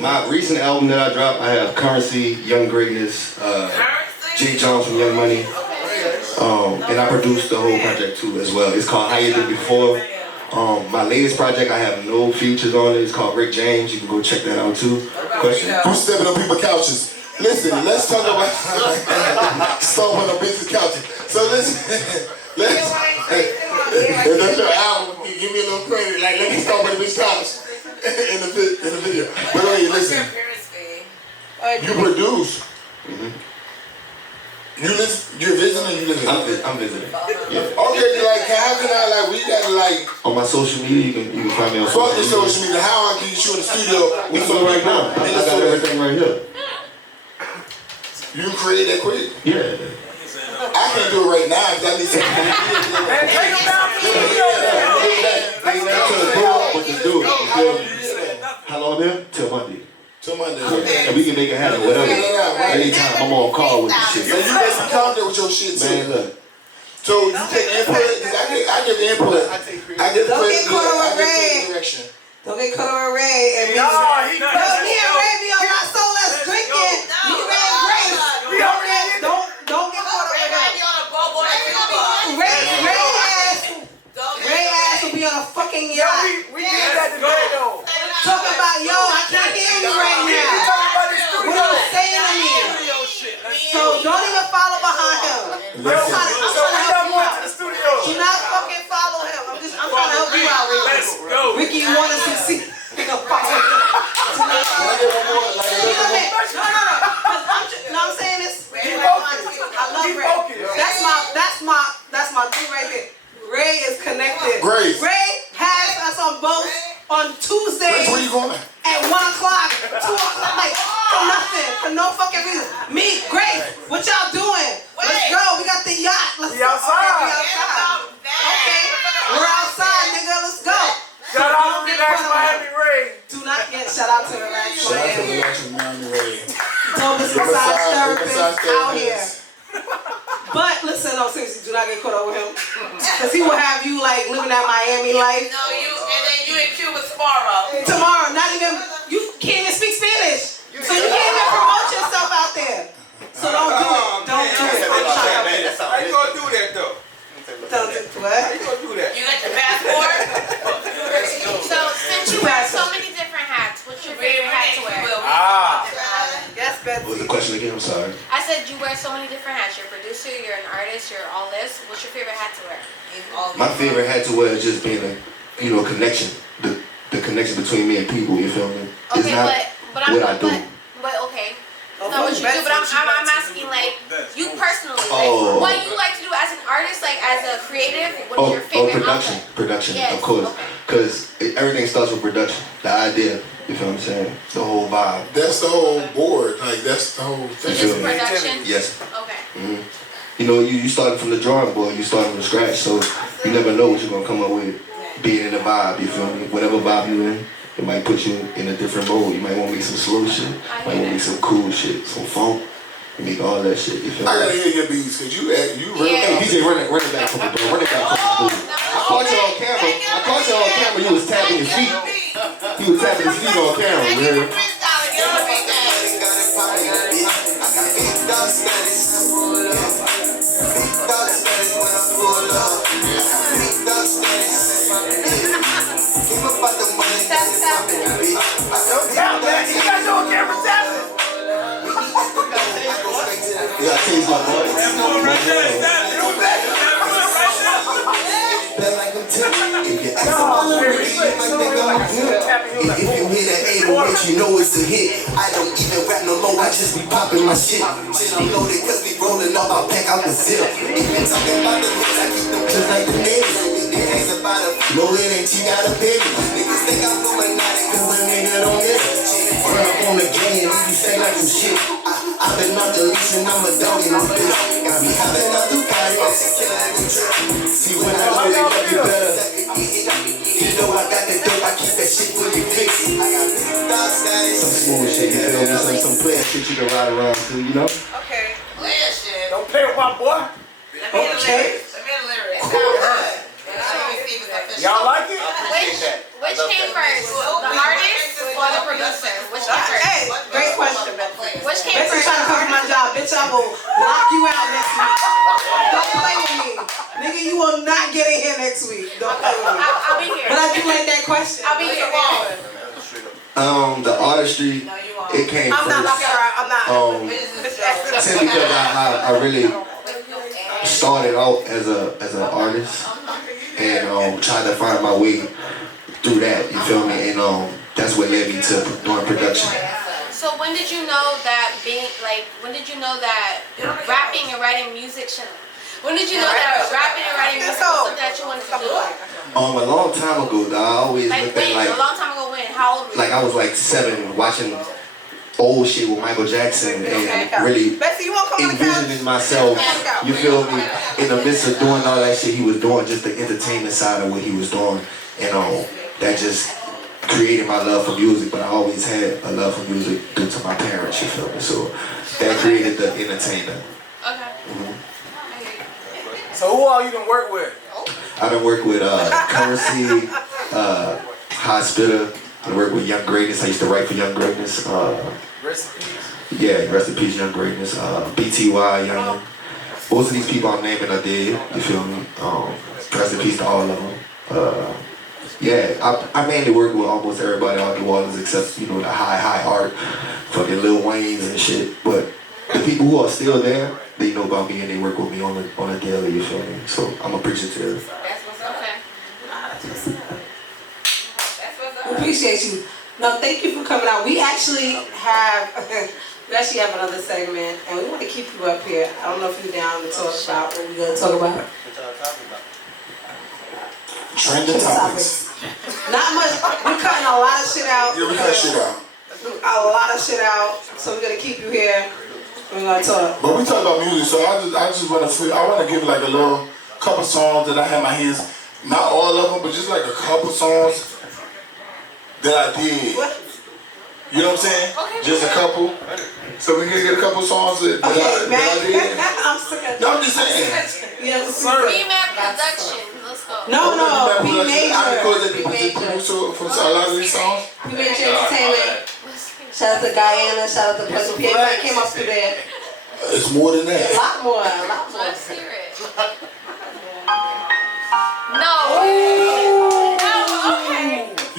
My recent album that I dropped, I have Currency, Young Greatness, Jay Jones from Young Money, and I produced the whole project too as well. It's called How You Did Before. My latest project, I have no features on it. It's called Rick James. You can go check that out too. Question? Who's stepping on people's couches? Listen, let's talk about stomping on people's couches. So listen, if that's your album, give me a little credit. Like, let me stomp on this couch in the video. But hey, listen, you produce. You're visiting or you live here? I'm visiting. Yeah. Okay, like how can I we gotta on my social media you can find me on fuck the social media. How I can get you in the studio? We can right now. I got everything right here. You create that quick? Yeah. I can't do it right now because I need some. Man, take him down to the How long been? Till Monday. Till Monday. Yeah. And we can make it happen, whatever. Anytime. I'm on call with this shit. So you basically come there with your shit too. Man, look. So you take input, because I give input. I give Don't get caught on Ray. direction. Don't get caught on Ray. And me and Ray be on my soul. Let's drink it. Me and Ray and Grace. Don't get caught on Ray ass will be on a fucking yacht. We did that today though. Talking about, yo, I can't hear you right now. What are you saying to me? So don't even follow behind him. I'm trying to do not fucking follow him. I'm trying to help you out, Ricky. Let's go. Ricky, you want to succeed. Follow him. No, I'm saying this. I love Ray. That's my dude right there. Ray is connected. Grace. Ray has us on boats on Tuesdays Where you going? at 1 o'clock, 2 o'clock. Like, Me, Grace, what y'all doing? Let's go. We got the yacht. Let's We outside. Okay, we outside. Okay, we're outside, nigga. Let's go. Shout out to Relax Miami Ray. Do not get shout out to Relax Shout out to Miami. Relax Miami Ray. Dopest massage therapist out here. therapist. But listen, no, seriously, do not get caught up with him. Because he will have you like living that Miami life. No, and then you in Cuba tomorrow. Tomorrow, not even, you can't even speak Spanish. So you can't even promote yourself out there. So don't do it. Don't do it. I'm trying to. How you gonna do that though? Don't do what? How you gonna do that? You got your passport? So since you wear so many different hats, what's your favorite hat to wear? Yes, What was the Betsy. question again? I'm sorry. I said you wear so many different hats. You're a producer, you're an artist, you're all this. What's your favorite hat to wear? My favorite hat to wear is just being a, connection. The connection between me and people. You feel me? It's Okay, not but I'm what I do. but okay. No, what you do, but I'm asking like you personally, Oh. like what you like to do as an artist, like as a creative. What's your favorite production. outlet? Production, Yes, of course. okay. Because everything starts with production. The idea. You feel what I'm saying? The whole vibe. That's the whole board. Like, that's the whole So thing. just production. Yes. Okay. Mm-hmm. You know, you started from the drawing board. You started from scratch. So you never know what you're going to come up with being in the vibe. You feel me? Whatever vibe you in. It might put you in a different mode. You might want to make some slow shit. You might want to make some cool shit, some funk. You make all that shit. You feel I gotta me? hear your beats, cause you really. Hey, DJ, run it back from me, bro. Run it back from me, bro. I caught you on camera. I caught you on camera. You was tapping your feet. You was tapping his feet on camera. You heard? Yeah, I changed my voice. If you hear that 808, you know it's a hit. I don't even rap no more, I just be popping my shit. Shit, I'm loaded cause we rolling up, I'll pack out the zip. If you talking about the hits, I keep them just like the niggas. It ain't about a no, it ain't, you gotta pay me. Niggas think I'm Illuminati cause the nigga don't get it. Run up on the game, you say like some shit. I've been out the leash and I'm a dog in the bitch. Got me having a Ducati, see when I load it up, you better. You know I got that dope, I keep that shit fully fixed. I got dog status. Some smooth shit, you feel me? Some player shit you can ride around to, you know? Okay. Player shit. Don't play with my boy. Let me hear the lyrics. Let me hear the lyrics. Y'all like it? Which came first, the artist or the producer? Which came first? Hey, great question, Betsy. Which came Betsy first? trying to come for my job. Bitch, I will lock you out next week. Don't play with me. Nigga, you will not get in here next week. Don't play with me. I'll be here. But I do like that question. I'll be here. The artistry, it came I'm not first. locking her out. I'm not. Simply because I really started out as an artist and tried to find my way through that. You feel me? And that's what led me to doing production. So when did you know that rapping and writing music should? When did you know that rapping and writing music was something that you wanted to do? A long time ago, though, I always Like looked when? at A long time ago when? How old were you? like I was like 7 watching old shit with Michael Jackson and really envisioning myself, you feel me, in the midst of doing all that shit he was doing, just the entertainment side of what he was doing. And that just created my love for music, but I always had a love for music due to my parents, you feel me? So that created the entertainment. Okay. So who all you done work with? I done worked with Currency, Hospital. I worked with Young Greatness. I used to write for Young Greatness. Rest in peace. Yeah, rest in peace, Young Greatness. BTY, Young. Most of these people I'm naming are dead. You feel me? Rest in peace to all of them. Yeah, I mainly work with almost everybody out the waters except, you know, the high art, fucking Lil Wayne's and shit. But the people who are still there, they know about me and they work with me on a daily, you feel me? So I'm appreciative. That's what's up. Okay. We appreciate you. No, thank you for coming out. We actually have another segment, and we want to keep you up here. I don't know if you're down to talk about what we're gonna talk about. Trending topics. Not much. We're cutting a lot of shit out. Yeah, we cut shit out. A lot of shit out. So we're gonna keep you here. We're gonna talk. But we talk about music, so I just want to give like a little couple songs that I have in my hands. Not all of them, but just like a couple songs that I did. You know what I'm saying? Okay, just a couple. So we can get a couple songs that I did. I'm sick. No, I'm just saying. Yes, sir. B-Mac Productions. Let's go. No, B Major. I record the producer for a lot of these songs. B Major Entertainment. Shout out to Guyana. Shout out to Pussy P. Everybody came up through there. It's more than that. A lot more. Let's hear it. No. Okay.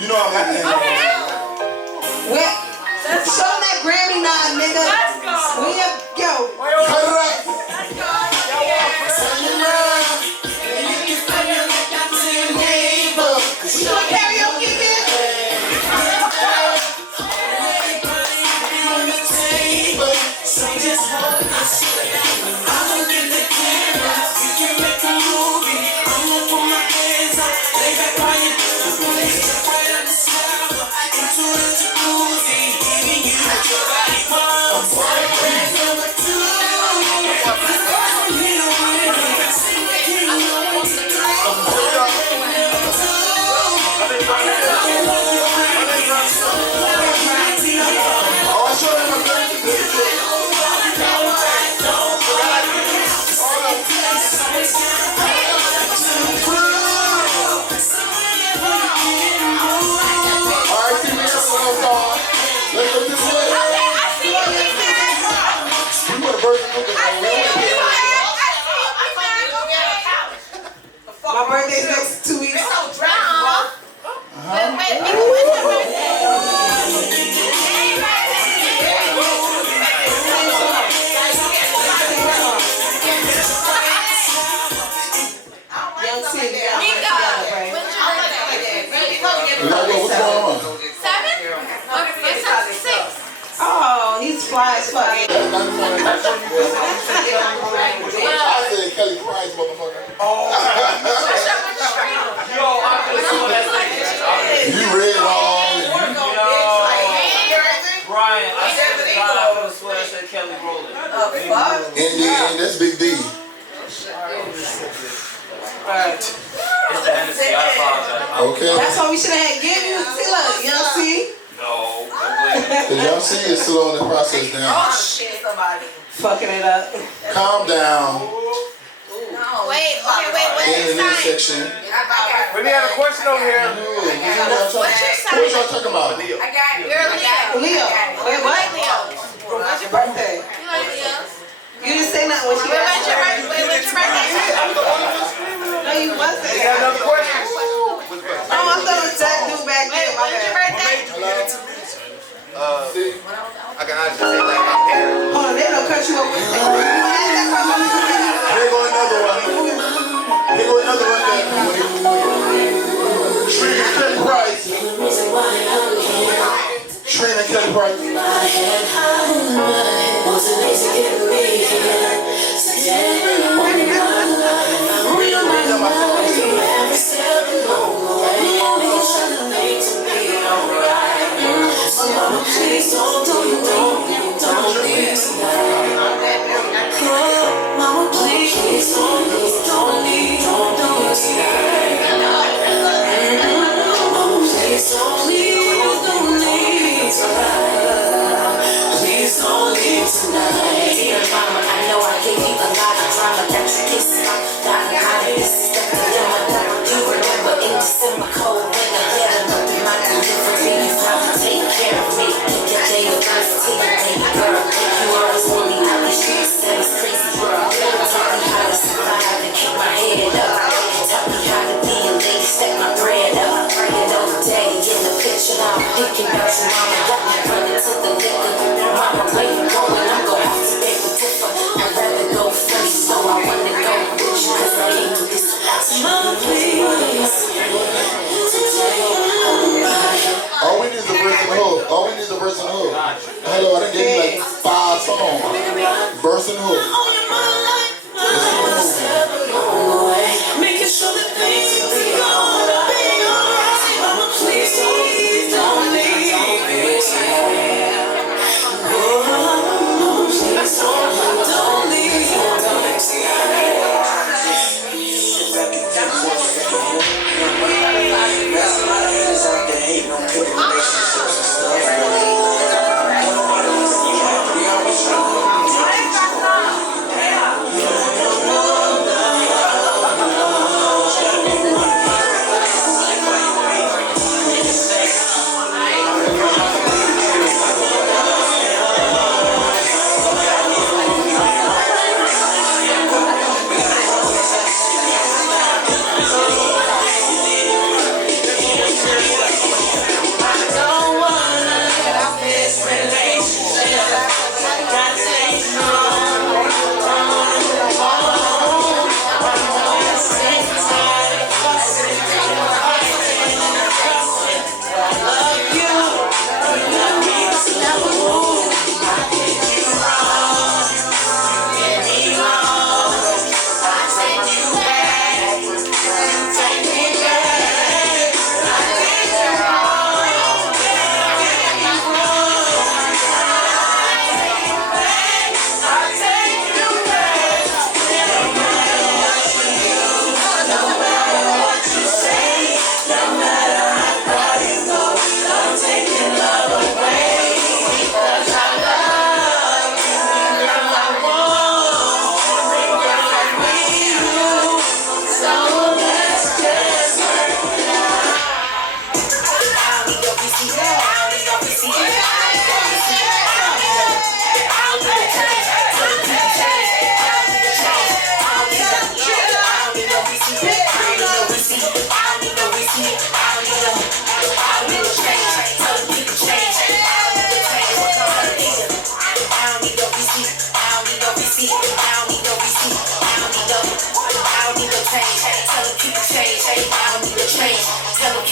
You know I'm laughing. Okay. Show them that Grammy nod, nigga. Let's go. Cut it up. Let's go. We doing karaoke, bitch? My birthday's next 2 weeks. Wait, when's your Oh, he's fly as fuck. I said Kelly Price, motherfucker. You read wrong. Brian, I said the God, I could have swear I said Kelly Rowland. And that's Big D. It's the Hennessy, I apologize. Okay. That's why we should have had give you. See, look, you don't see? No. Cause y'all see it's slowing the process down. Oh shit, somebody. Fucking it up. Calm down. Wait, what's In your the next sign? section. We got a question over here. Who are y'all talking about? I got it. You're a Leo. Leo. Wait, what? Leo. When's your birthday? You like Leo? You didn't say nothing when she When's your birthday? When's your birthday? No, you wasn't. You got another question? Oh, I thought it was that dude back there. My When's your bad. birthday? I can honestly say like my parents. Hold on, they don't cut you off. Here go another one. Here go another one. Trina Kelly Price. Trina Kelly Price. Please don't leave tonight. Mama, please don't leave tonight. Mama, please don't leave tonight. Please don't leave tonight. Dear mama, I know I gave you a lot of drama. That you kissed my daughter, how to miss that dilemma. You remember in December cold weather, yeah, nothing like delivery. You probably take care of me. Your day of birth, baby girl. You always want me out the streets, that is crazy world. Taught me how to survive and keep my head up. Taught me how to be a lady, stack my bread up. Praying over daddy in the picture, now I'm thinking about your mama. Got me running to the liquor. Mama, where you going? I'm gonna have to beg with differ. I'd rather go first, so I wanna go with you. Cause I can't do this without you. Mama, please. All we need is a verse and hook. All we need is a verse and hook. Hello, I done gave you like 5 songs. Verse and hook. Making sure that things will be alright. Mama, please don't leave, don't leave. Oh, please don't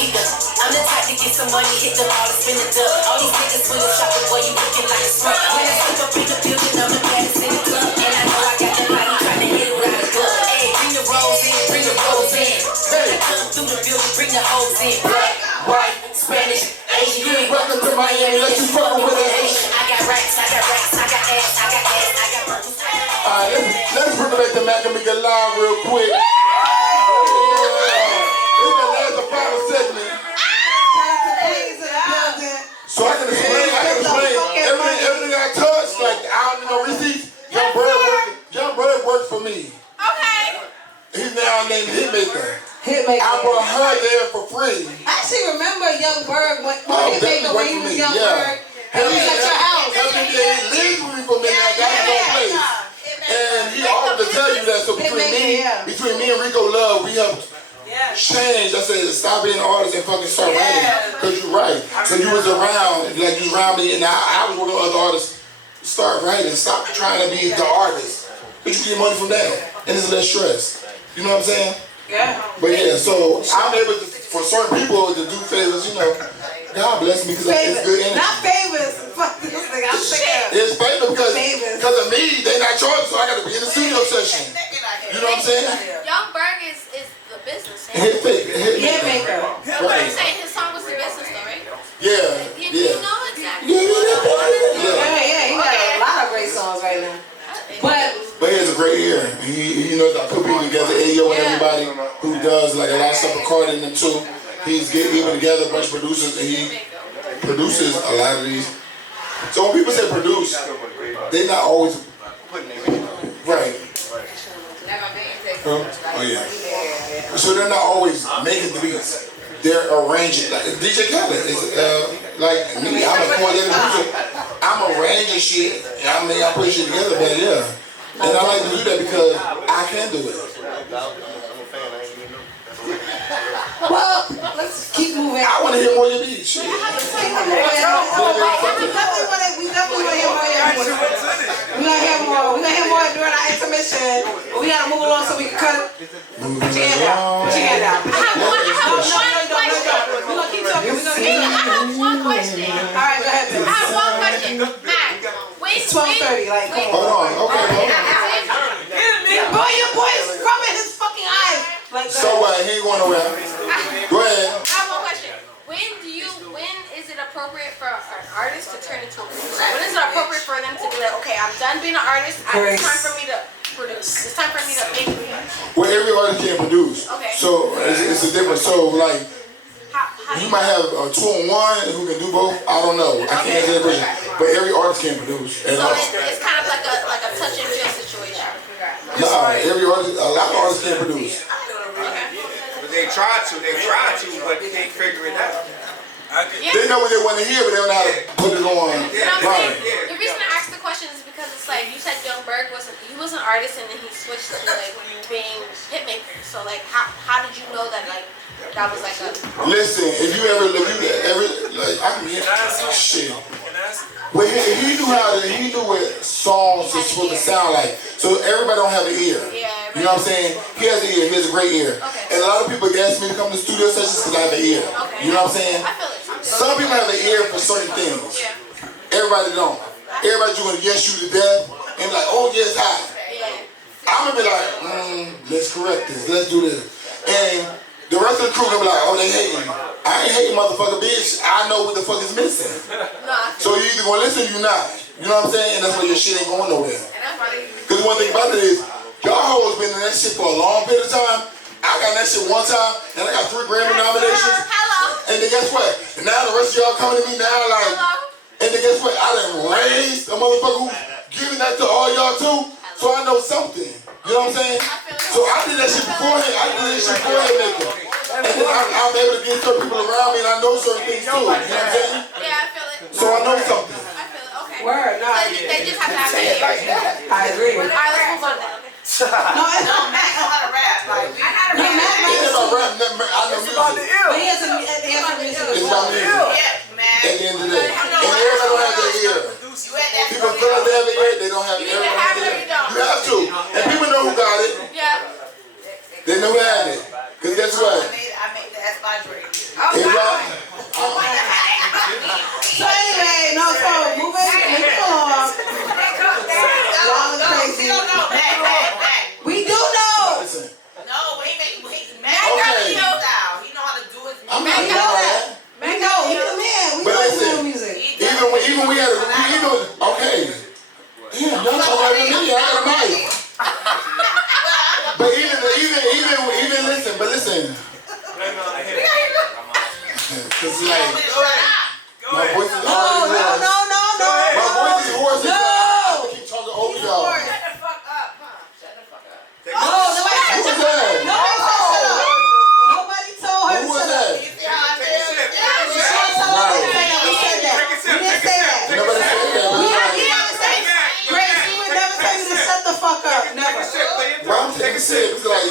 Meeka. I'm the type to get some money, hit the ball and spin the dub. All these niggas full of shopping, boy, you looking like a scrub. When I step up in the building, I'm the baddest in the club. And I know I got that body trying to hit it without a glove. Hey, bring the rolls in, bring the rolls in. When I come through the building, bring the hoes in. Black, white, Spanish, Asian. You're welcome to Miami, let you fuck with an Asian. I got racks, I got racks, I got ass, I got ass, I got purples. Alright, let's bring it back to Mac Meeka live real quick. This is the last and final segment. So I can explain everything I touched, like I don't know receipts. Young Bird worked for me. Okay. He's now named Hitmaker. Hitmaker. I brought her there for free. I actually remember Young Bird when Hitmaker when he was Young Bird. He was at your house. He lived with me for a minute. I got his own place. And he offered to tell you that. So between me and Rico Love, we have changed. I said, stop being an artist and fucking start writing. Because you're right. So you was around, like you was around me, and I was working with other artists. Start writing. Stop trying to be the artist. But you get money from that. And it's less stress. You know what I'm saying? Yeah. But yeah, so I'm able to, for certain people to do favors, you know. God bless me because it's good energy. Not favors. Fuck this nigga. I'm sick of it. It's favor because of me. They not charging, so I got to be in the studio session. You know what I'm saying? Young Berg is the business. Hitmaker. Right. You're saying his song was the business though, right? Yeah. You know exactly. Yeah. He got a lot of great songs right now. But he has a great ear. He knows how to put people together. Ayo and everybody who does like a lot of stuff recording them too. He's getting together a bunch of producers and he produces a lot of these. So when people say produce, they're not always right. Oh yeah. So they're not always making the beats. They're arranging. Like DJ Khaled is like me. I'm a coordinator producer. I'm arranging shit. I mean, I put shit together, but yeah. And I like to do that because I can do it. Well, let's keep moving. I want to hear more of your beats. Shit. We definitely want to hear more of your beats. We're going to hear more. We're going to hear more during our intermission. But we got to move along so we can cut. Put your hand down. Put your hand down. I have one question. We're going to keep talking. I have one question. All right, go ahead. I have one question. Mac, it's 12:30. Like, come on. Okay. Your boy is rubbing his fucking eyes. Like, so what? He ain't going nowhere. Go ahead. I have one question. When is it appropriate for an artist to turn into a producer? When is it appropriate for them to be like, okay, I'm done being an artist. It's time for me to produce. It's time for me to make music. Well, every artist can produce. Okay. So it's a difference. So like, you might have a 2-on-1 who can do both. I don't know. I can't answer that question. But every artist can produce. So it's kind of like a touch and feel situation. Nah, a lot of artists can produce. But they try to, but they can't figure it out. They know what they want to hear, but they don't know how to put it on. The reason I asked the question is because it's like you said, Young Berg was an artist and then he switched to like being Hitmaker. So like, how did you know that like that was like a? Listen, if you ever like, I can hear shit. Well, he knew what songs are supposed to sound like. So everybody don't have an ear. You know what I'm saying? He has an ear. He has a great ear. And a lot of people ask me to come to studio sessions because I have an ear. You know what I'm saying? Some people have an ear for certain things. Everybody don't. Everybody's going to yes you to death and be like, oh yes, hi. I'm going to be like, let's correct this. Let's do this. And the rest of the crew gonna be like, oh, they hating. I ain't hating, motherfucker, bitch. I know what the fuck is missing. So you either gonna listen or you not. You know what I'm saying? And that's why your shit ain't going nowhere. Because one thing about it is, y'all hoes been in that shit for a long period of time. I got that shit one time, and I got 3 Grammy nominations. And then guess what? And now the rest of y'all coming to me now like, and then guess what? I done raised a motherfucker who giving that to all y'all too. So I know something. You know what I'm saying? So I did that shit beforehand. Maker. And then I'm able to get certain people around me and I know certain things too. You know what I'm saying? Yeah, I feel it. So I know something. I feel it. Okay. Word, no. They just have to have their ears. I agree. Alright, let's move on then. No, Mac know how to rap. Like, I had a rap. It's about rap. I know music. But he has some music. It's about music. Yeah, man. At the end of the day. And everybody don't have their ear. People feel like they have an ear, they don't have an ear. You have to. And people know who got it. Yeah. They know who had it. Because guess what? I made that's my dream. Everybody Okay. Yeah, don't talk about me. I got a mic. But even listen. Cause like, my voice is already hoarse. No. My voice is hoarse. No. I keep talking over y'all. Shut the fuck up, huh? Shut the fuck up. Nobody Who was that? Nobody told her Who to was shut that? up. We didn't say that. Nobody said that. Grace, we would never tell you to shut the fuck up. Never. Why I'm taking a sip? It's like,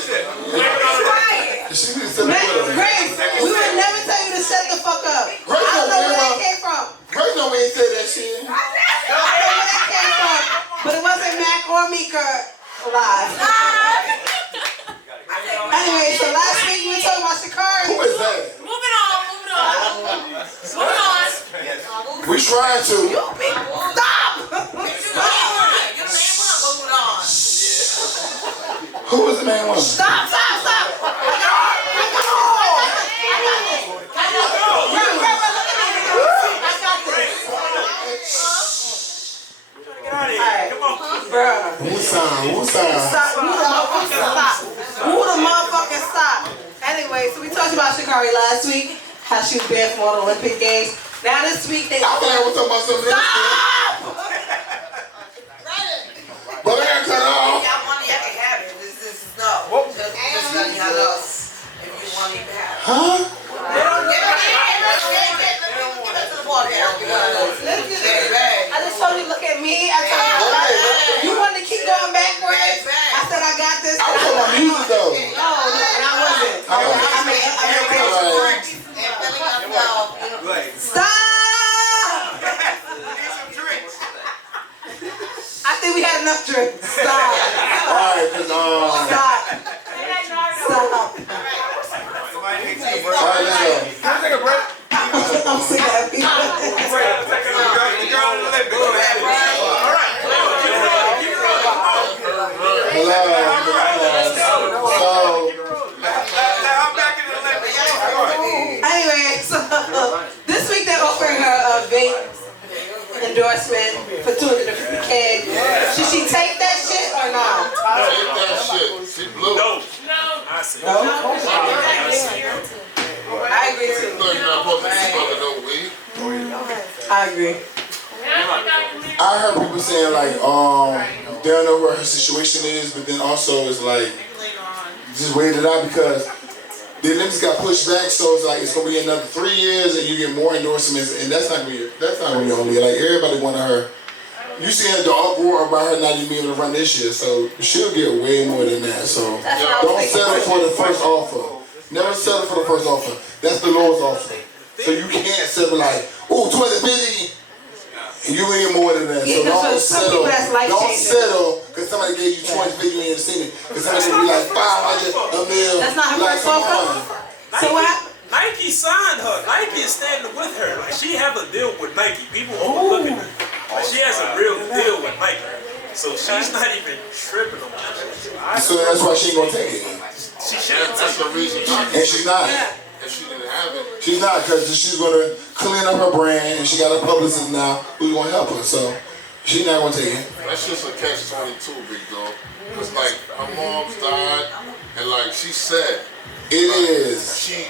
she need to sit with her. Grace, we would never tell you to shut the fuck up. I don't know where that came from. Grace know we ain't said that shit. I don't know where that came from. But it wasn't Mac or Meeka live. Anyway, so last week we were talking about Shikari. Who is that? Moving on. We trying to. Stop! Who was the main one? Stop! Who the motherfucking stop? Anyway, so we talked about Shikari last week, how she was banned from all the Olympic Games. Now this week they... I thought I was talking about something else. But I gotta cut off. Y'all want it, y'all can have it. This is no. Just letting y'all know if you want it to have it. Huh? I just told you, look at me. I told you, you wanted to keep going backwards. I said I got this. I was talking about music though. No, and I wasn't. Stop! I think we had enough drinks. Stop. Alright, cause Stop. Alright, let's go. Can I take a break? I'm sick of people. Anyway, so this week they're offering her a vape endorsement for $250K. Should she take that shit or not? Take that shit. She blew. No. I agree too. I agree. I heard people saying like, they don't know what her situation is, but then also it's like, just wait it out because the Olympics got pushed back, so it's like it's gonna be another 3 years and you get more endorsements, and that's not gonna be only like everybody wanted her. You see her dog roar about her not even being able to run this year, so she'll get way more than that. So don't settle for the first offer. Never settle for the first offer. That's the lowest offer. So you can't settle like, ooh, 250. You ain't more than that. So don't settle. Don't settle because somebody gave you 250, you ain't seen it. Because somebody gonna be like 500, a mil. That's not her first offer. So what happened? Nike signed her. Nike is standing with her. Like she have a deal with Nike. People overlooking her. Like she has a real deal with Nike. So she's not even tripping on that. So that's why she ain't gonna take it. She shouldn't. That's the reason. And she's not. If she didn't have it. She's not, because she's gonna clean up her brand and she got a publicist now who's gonna help her. So she's not gonna take it. That's just a catch-22, big dog. Cause like her mom's died, and like she said, it is. She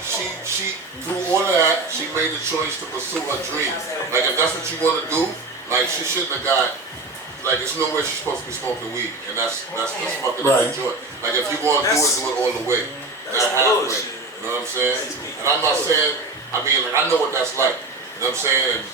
through all of that, she made the choice to pursue her dream. Like if that's what you want to do, like she shouldn't have got. Like there's no way she's supposed to be smoking weed, and that's fucking right. enjoy. Like if you want to do it all the way, not halfway. You know what I'm saying? And I'm not saying, I mean, like, I know what that's like. You know what I'm saying? And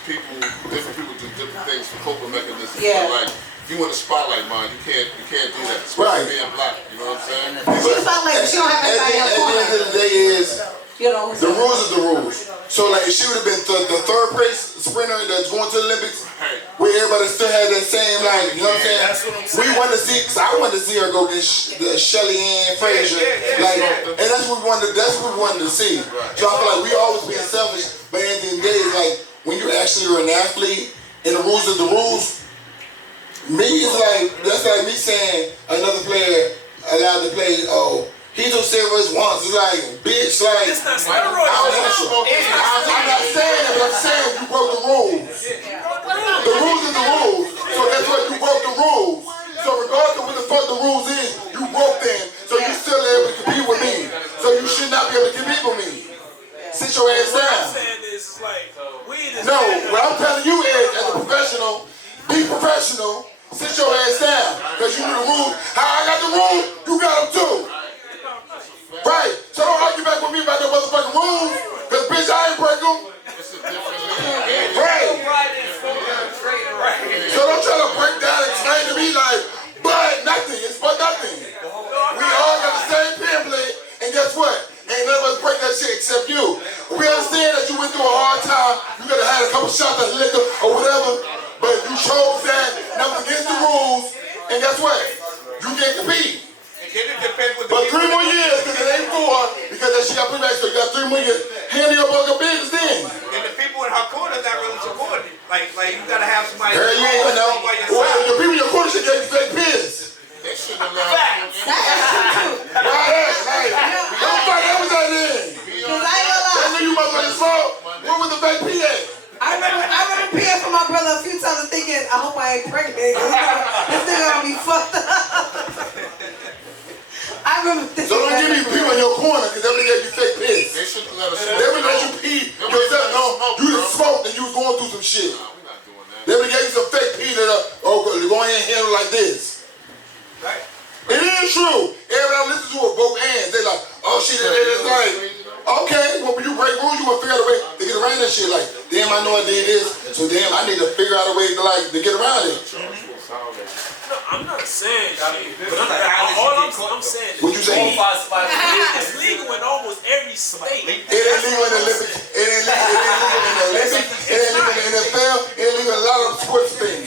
different people do different things for coping mechanisms. Yeah. But like, if you in the spotlight, man, you can't do that. Especially being black. You know what I'm saying? She's not like she don't have anybody else. At the end of the day is, the rules is the rules. So like, if she would have been the third place sprinter that's going to the Olympics, where everybody still had that same like, you know what I'm saying? We wanted to see, cause I wanted to see her go get Shelly Ann Frazier, like, and that's what we wanted. That's what we wanted to see. So I feel like we always being selfish, but at the end of the day, it's like when you actually are an athlete and the rules are the rules. Me is like that's like me saying another player allowed to play. Oh. He took steroids once. It's like, bitch, like, it's not steroids. I'm not saying that, but I'm saying you broke the rules. What about The rules is the rules. So that's what you broke the rules. So regardless of what the fuck the rules is, you broke them. So you still able to compete with me. So you should not be able to compete with me. Sit your ass down. What I'm saying is like, no, what I'm telling you is, as a professional, be professional. Sit your ass down. Because you know the rules. How I got the rules, you got them too. Right. So don't argue back with me about the motherfucking rules. Because bitch, I ain't break them. Right. So don't try to break down and explain to me like, but nothing. It's but nothing. We all got the same pamphlet. And guess what? Ain't none of us break that shit except you. We understand that you went through a hard time. You could have had a couple shots of liquor or whatever. But you chose that. That was against the rules. And guess what? You can't compete. But 3 more years, because it ain't 4, because that shit got put back, so you got 3 more years. Handle your fucking business then. And the people in her corner not really supporting it. Like you gotta have somebody. Girl, you ain't gonna know. Well, the people in your corner should get fake piss. They should have left. Right, like, don't fuck that was that then. Because I ain't gonna lie. That nigga you motherfucking smoke. Where was the fake pee at? I remember peeing for my brother a few times and thinking, I hope I ain't pregnant. This nigga gonna be fucked up. I remember thinking. So don't give me people in your corner because they would gave you fake piss. They should have let us smoke. They would let you pee yourself. No, you just smoked and you was going through some shit. Nah, we're not doing that. They would gave you some fake pee that go ahead and handle like this. Right. It is true. Everybody listen to it both ends. They like, oh shit, it's like, okay, well when you break rules, you gonna figure out a way to get around that shit. Like, damn, I know I did this, so damn, I need to figure out a way to get around it. No, I'm not saying shit, but I'm saying what you saying? It's legal in almost every state. It ain't legal in the Olympics. It ain't legal in the Olympics. It ain't legal in the NFL. It ain't legal in a lot of sports things.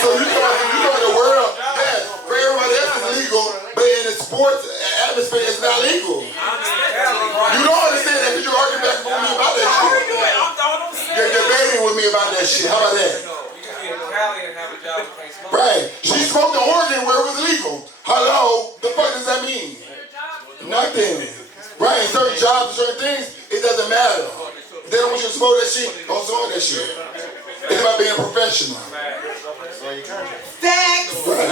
So you know in the world, yeah, for everybody else it's legal, but in the sports atmosphere it's not legal. You don't understand that because you're arguing back with me about that shit. You're debating with me about that shit. How about that? Right. She smoked in Oregon where it was legal. Hello? The fuck does that mean? Nothing. Right. In certain jobs and certain things, it doesn't matter. If they don't want you to smoke that shit, don't smoke that shit. It's about being professional. Thanks. Right.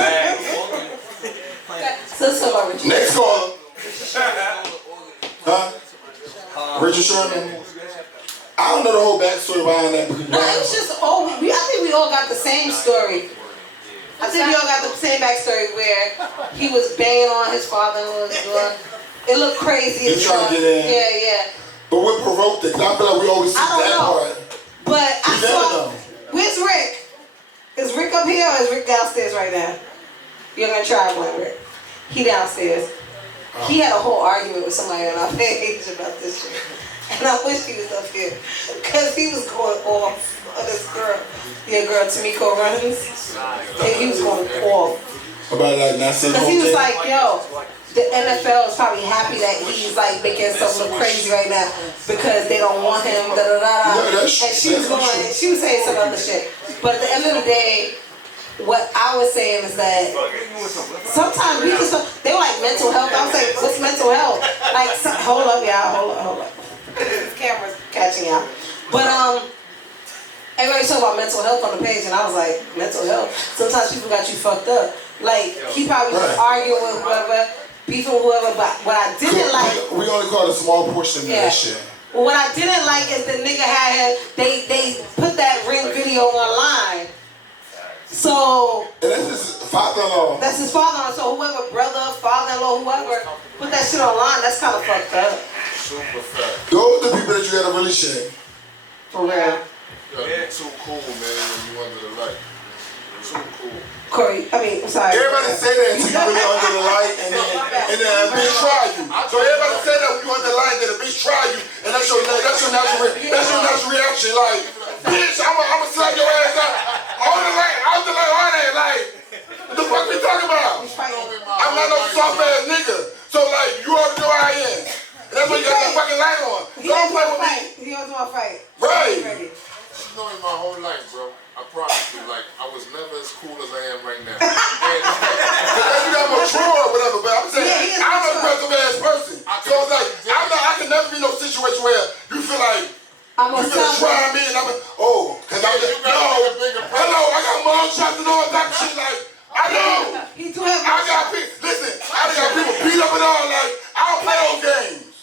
Next caller. Huh? Richard Sherman. I don't know the whole backstory behind that. No, it was just I think we all got the same story. I think we all got the same backstory where he was banging on his father-in-law's door. It looked crazy. He tried to get in. Yeah. But what provoked it? 'Cause I feel like we always see that part. But I saw. Where's Rick? Is Rick up here or is Rick downstairs right now? You're gonna try one, Rick. He downstairs. He had a whole argument with somebody on our page about this shit. And I wish he was up here. Because he was going off on this girl. Your girl, Tamiko Runs. And he was going off. About like not saying. Because he was like, yo, the NFL is probably happy that he's like making something look crazy right now because they don't want him, And she was saying some other shit. But at the end of the day, what I was saying is that sometimes we just, they were like mental health. I was like, what's mental health? Like, hold up, y'all, hold up. This camera's catching y'all. But everybody's talking about mental health on the page, and I was like, mental health? Sometimes people got you fucked up. Like, he probably was arguing with whoever, beefing with whoever, but what I didn't like... We only caught a small portion of that shit. Well, what I didn't like is the nigga they put that ring video online. So... And that's his father-in-law. That's his father-in-law. So whoever, brother, father-in-law, whoever, put that shit online, that's kind of fucked up. Super fat. Those are the people that you gotta really shame. For real. You gotta be too cool, man, when you under the light. Too cool. Corey, I'm sorry. Everybody say that until you really under the light and then a bitch try you. So everybody say that when you under the light that a bitch try you and that's your natural reaction. Like, bitch, I'ma slap your ass out. On the light, out the light, on it. Like, what the fuck we talking about? I'm not no soft ass nigga. So like, you already know I am. And that's why you got that fucking light on. Don't play with me. He doesn't want to fight. Right. She's known me my whole life, bro. I promise you, like, I was never as cool as I am right now. Because you got mature or whatever, but I'm saying, I'm an aggressive ass person. So it's like, I can never be in no situation where you feel like, you gonna try me and I'm like, oh, because I'm just, no, hello, shots and all type of shit. Like, I know. He do have I got people. Listen, I got people beat up and all. Like, I don't play those games.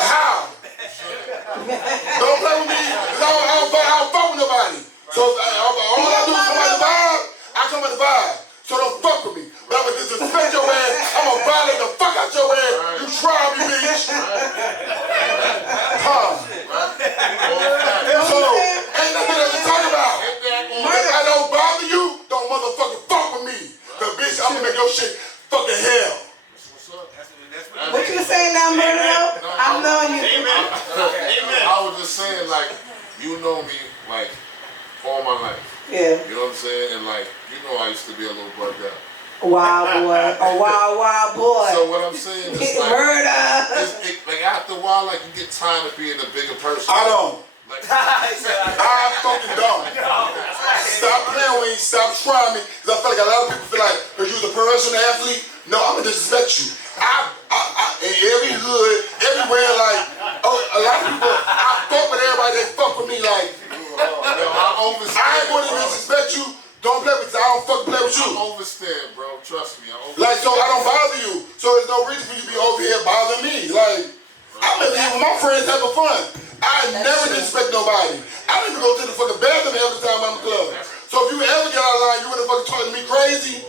How? Don't play with me. I don't fuck with nobody. So all I do is come out the vibe. I come out the vibe. So don't fuck with me. But I'm gonna disrespect your ass. I'm gonna violate the fuck out your ass. You try me, bitch. So ain't nothing else to talk about. If I don't bother you, don't motherfucking fuck with me. Cause bitch, I'm gonna make your shit fucking hell. What you saying now, Murder? I'm knowing you. I was just saying, like, you know me, like, all my life. Yeah. You know what I'm saying? And, like, you know I used to be a little bugged out. Wild boy. A wild boy. So what I'm saying is, like, Murder. Like, after a while, like, you get tired of being a bigger person. I don't. Like, I fucking don't. Stop playing with me. Stop trying me. Because I feel like a lot of people feel like, because you're a professional athlete, no, I'm going to disrespect you. In every hood, everywhere, like, a lot of people, I fuck with everybody, they fuck with me, like, I ain't going to disrespect you. Don't play with me. I don't fucking play with you. I overstand, bro. Trust me. Like, so I don't bother you. So there's no reason for you to be over here bothering me. Like, I'm in here with my friends having fun. I never disrespect nobody. I don't even go to the fucking bathroom every time I'm in the club. So if you ever get out of line, you wanna fucking talk to me crazy,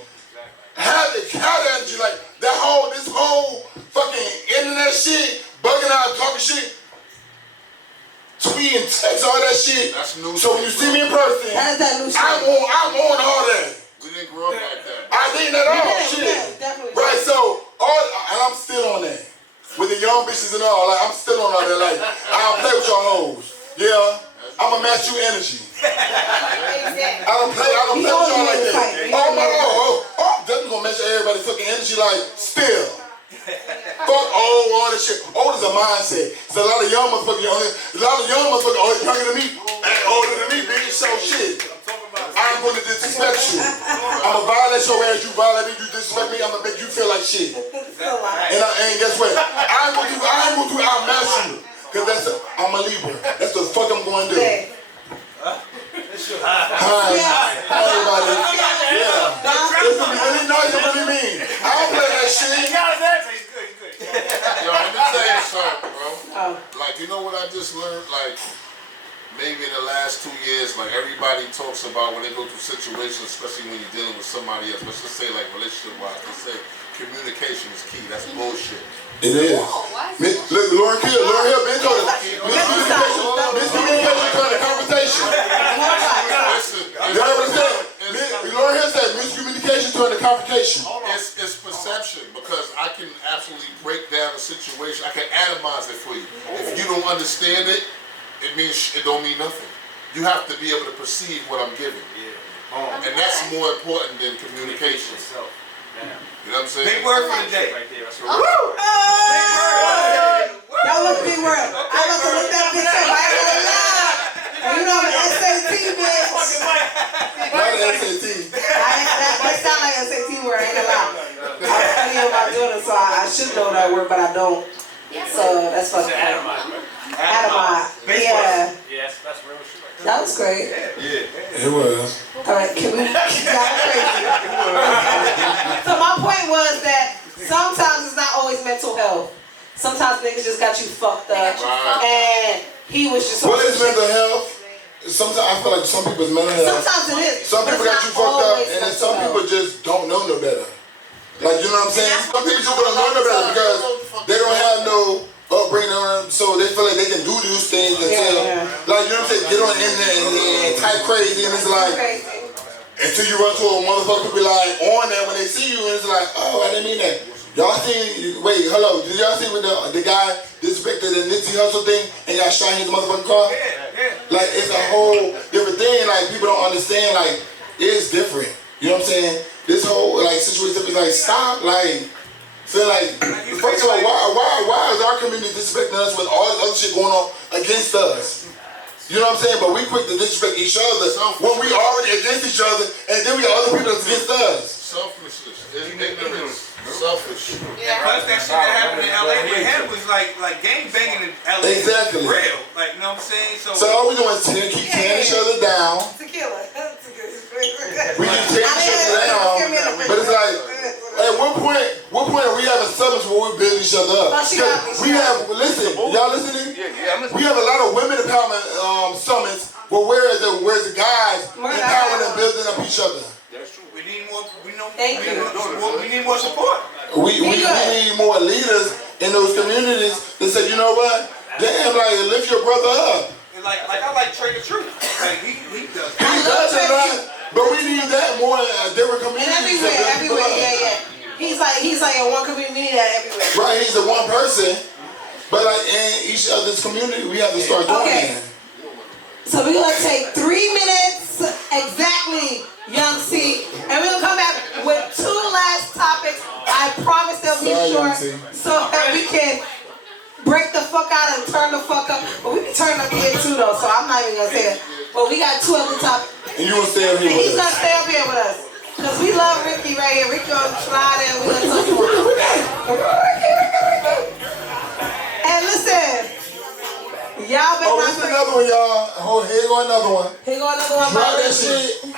have the energy. Like, this whole fucking internet shit, bugging out, talking shit, tweet and text, all that shit. That's new. So when you see me in person, I'm on all that. We didn't grow up like that. I didn't at all. Shit. Right, so and I'm still on that. With the young bitches and all, like I'm still on all that. Like I don't play with y'all hoes. Yeah, I'ma match you energy. I don't play with y'all like that. I'm definitely gonna match everybody's fucking energy. Like still. Fuck all this shit. Old is a mindset. So a lot of young motherfuckers, younger than me, and older than me, bitch. So shit. I'm gonna disrespect you. I'ma violate your ass. You violate me. You disrespect me. I'ma make you feel like shit. And guess what? I ain't gonna do. I'll match you. Cause I'm a Libra. That's the fuck I'm gonna do. Hi, everybody. Yeah. It's really nice and really mean. I don't play that shit. Yo, let me tell you something, bro. Like, you know what I just learned? Like, maybe in the last 2 years, like everybody talks about when they go through situations, especially when you're dealing with somebody else. Let's just say like relationship-wise, let's say communication is key. That's bullshit. It is. Look, Lauren Hill been told us. Miscommunication turn to conversation. You heard what I said? Lauren Hill said miscommunication turn to confrontation. It's perception, because I can absolutely break down a situation. I can atomize it for you. If you don't understand it, it means it don't mean nothing. You have to be able to perceive what I'm giving. And that's more important than communication. You know what I'm saying? Big word for the day. Right there. That's Woo! That was a big word. I got to look that bitch up. I ain't gonna lie. You know the SAT, bitch. What SAT? That sound like an SAT word. I ain't gonna lie. I was studying about doing it, so I should know that word, but I don't. So that's fucking funny. Atomized. Yeah. Yes, that's real shit. That was great. Yeah. It was. All right, can we? That was crazy. So my point was that sometimes it's not always mental health. Sometimes niggas just got you fucked up, and he was just. What is mental health? Sometimes I feel like some people's mental health. Sometimes it is. Some people got you fucked up, and then some people just don't know no better. Like, you know what I'm saying? Some people just don't know no better because they don't have no upbringing on them, so they feel like they can do these things until, like, you know what I'm saying, get on the internet and type crazy, and it's like, until you run to a motherfucker be like, on there when they see you, and it's like, oh, I didn't mean that. Y'all see, wait, hello, did y'all see when the guy disrespected the Nipsey Hussle thing and got shot in his motherfucking car? Like, it's a whole different thing, like, people don't understand, like, it's different. You know what I'm saying? This whole, like, situation is like, stop, like, feel like, first of all, why is our community disrespecting us with all this other shit going on against us? You know what I'm saying? But we quick to disrespect each other when we already against each other, and then we got other people that's against us. Selfishness, ignorance, selfish. Yeah. Plus that shit that happened in LA with him was like gang banging in LA. Exactly. Real. Like, you know what I'm saying? So all we doing is keep tearing each other down. Tequila. We have, listen, y'all listening? We have a lot of women empowerment summits, but where's the guys empowering and building up each other? That's true. We need more. We need more support. We need more leaders in those communities that say, you know what? Damn, like lift your brother up. Like I like Trader Truth. Like he does. He does a lot, but we need that more in different communities. And everywhere, yeah. He's like in one community. We need that everywhere. Right, he's the one person, but like in each other's community, we have to start doing that. So we're gonna take 3 minutes exactly, Young C, and we're gonna come back with 2 last topics. I promise they'll be short, so that we can break the fuck out and turn the fuck up. But we can turn up here too, though, so I'm not even gonna say it. But we got 2 other topics. And you gonna stay up here with us? He's gonna stay up here with us. Because we love Rixkie right here. Rixkie on the slide and we're gonna talk about it. And listen, y'all better this is another one, y'all. Oh, here go another one. Here go another one. Drop that shit.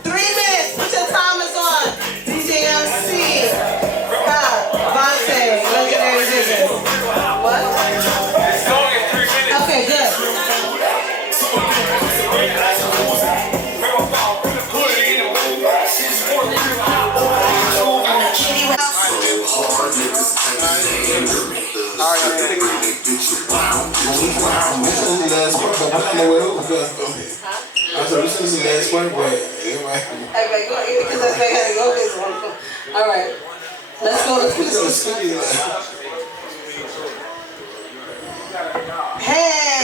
3 minutes. Put your timers on. DJ MC. Vontae. Legendary Vision. What? Okay, good. This is the last one, but everybody go because that's how to go this one. All right, let's go to the Hey.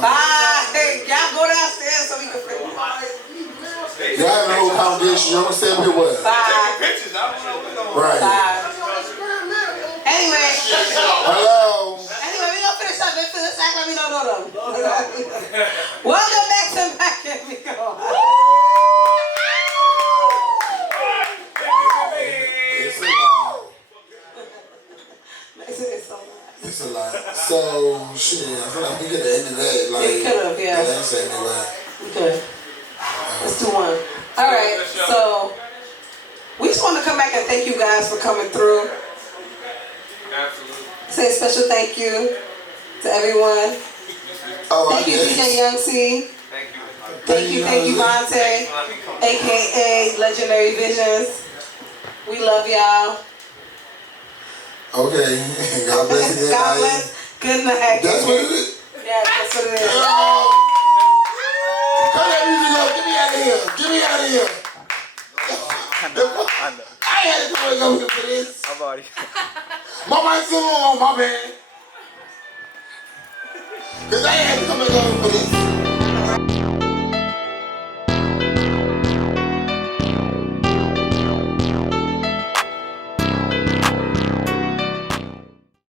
Bye. Hey, y'all go downstairs so we can film. Y'all have a whole congregation. You don't stay up here with us. Bye. Right. Bye. Anyway. Hello. Anyway, we gonna finish up. Let's act like we don't know them. Welcome back to Mac Meeka. It's a lot. So, shit, I feel like we could have ended that. Like, we could have, yeah. That's anyway. We could. Let's do one. All right, so we just want to come back and thank you guys for coming through. Absolutely. Say a special thank you to everyone. Thank you, DJ Young C. Thank you, Vontae, aka Legendary Visions. We love y'all. Okay, God bless you. God bless. Good night. That's what it is? Yeah, that's what it is. Cut that music off. Get me out of here. Get me out of here. I had to come here for this. I've already. My mind's still on, my man. Because I had to come here for this.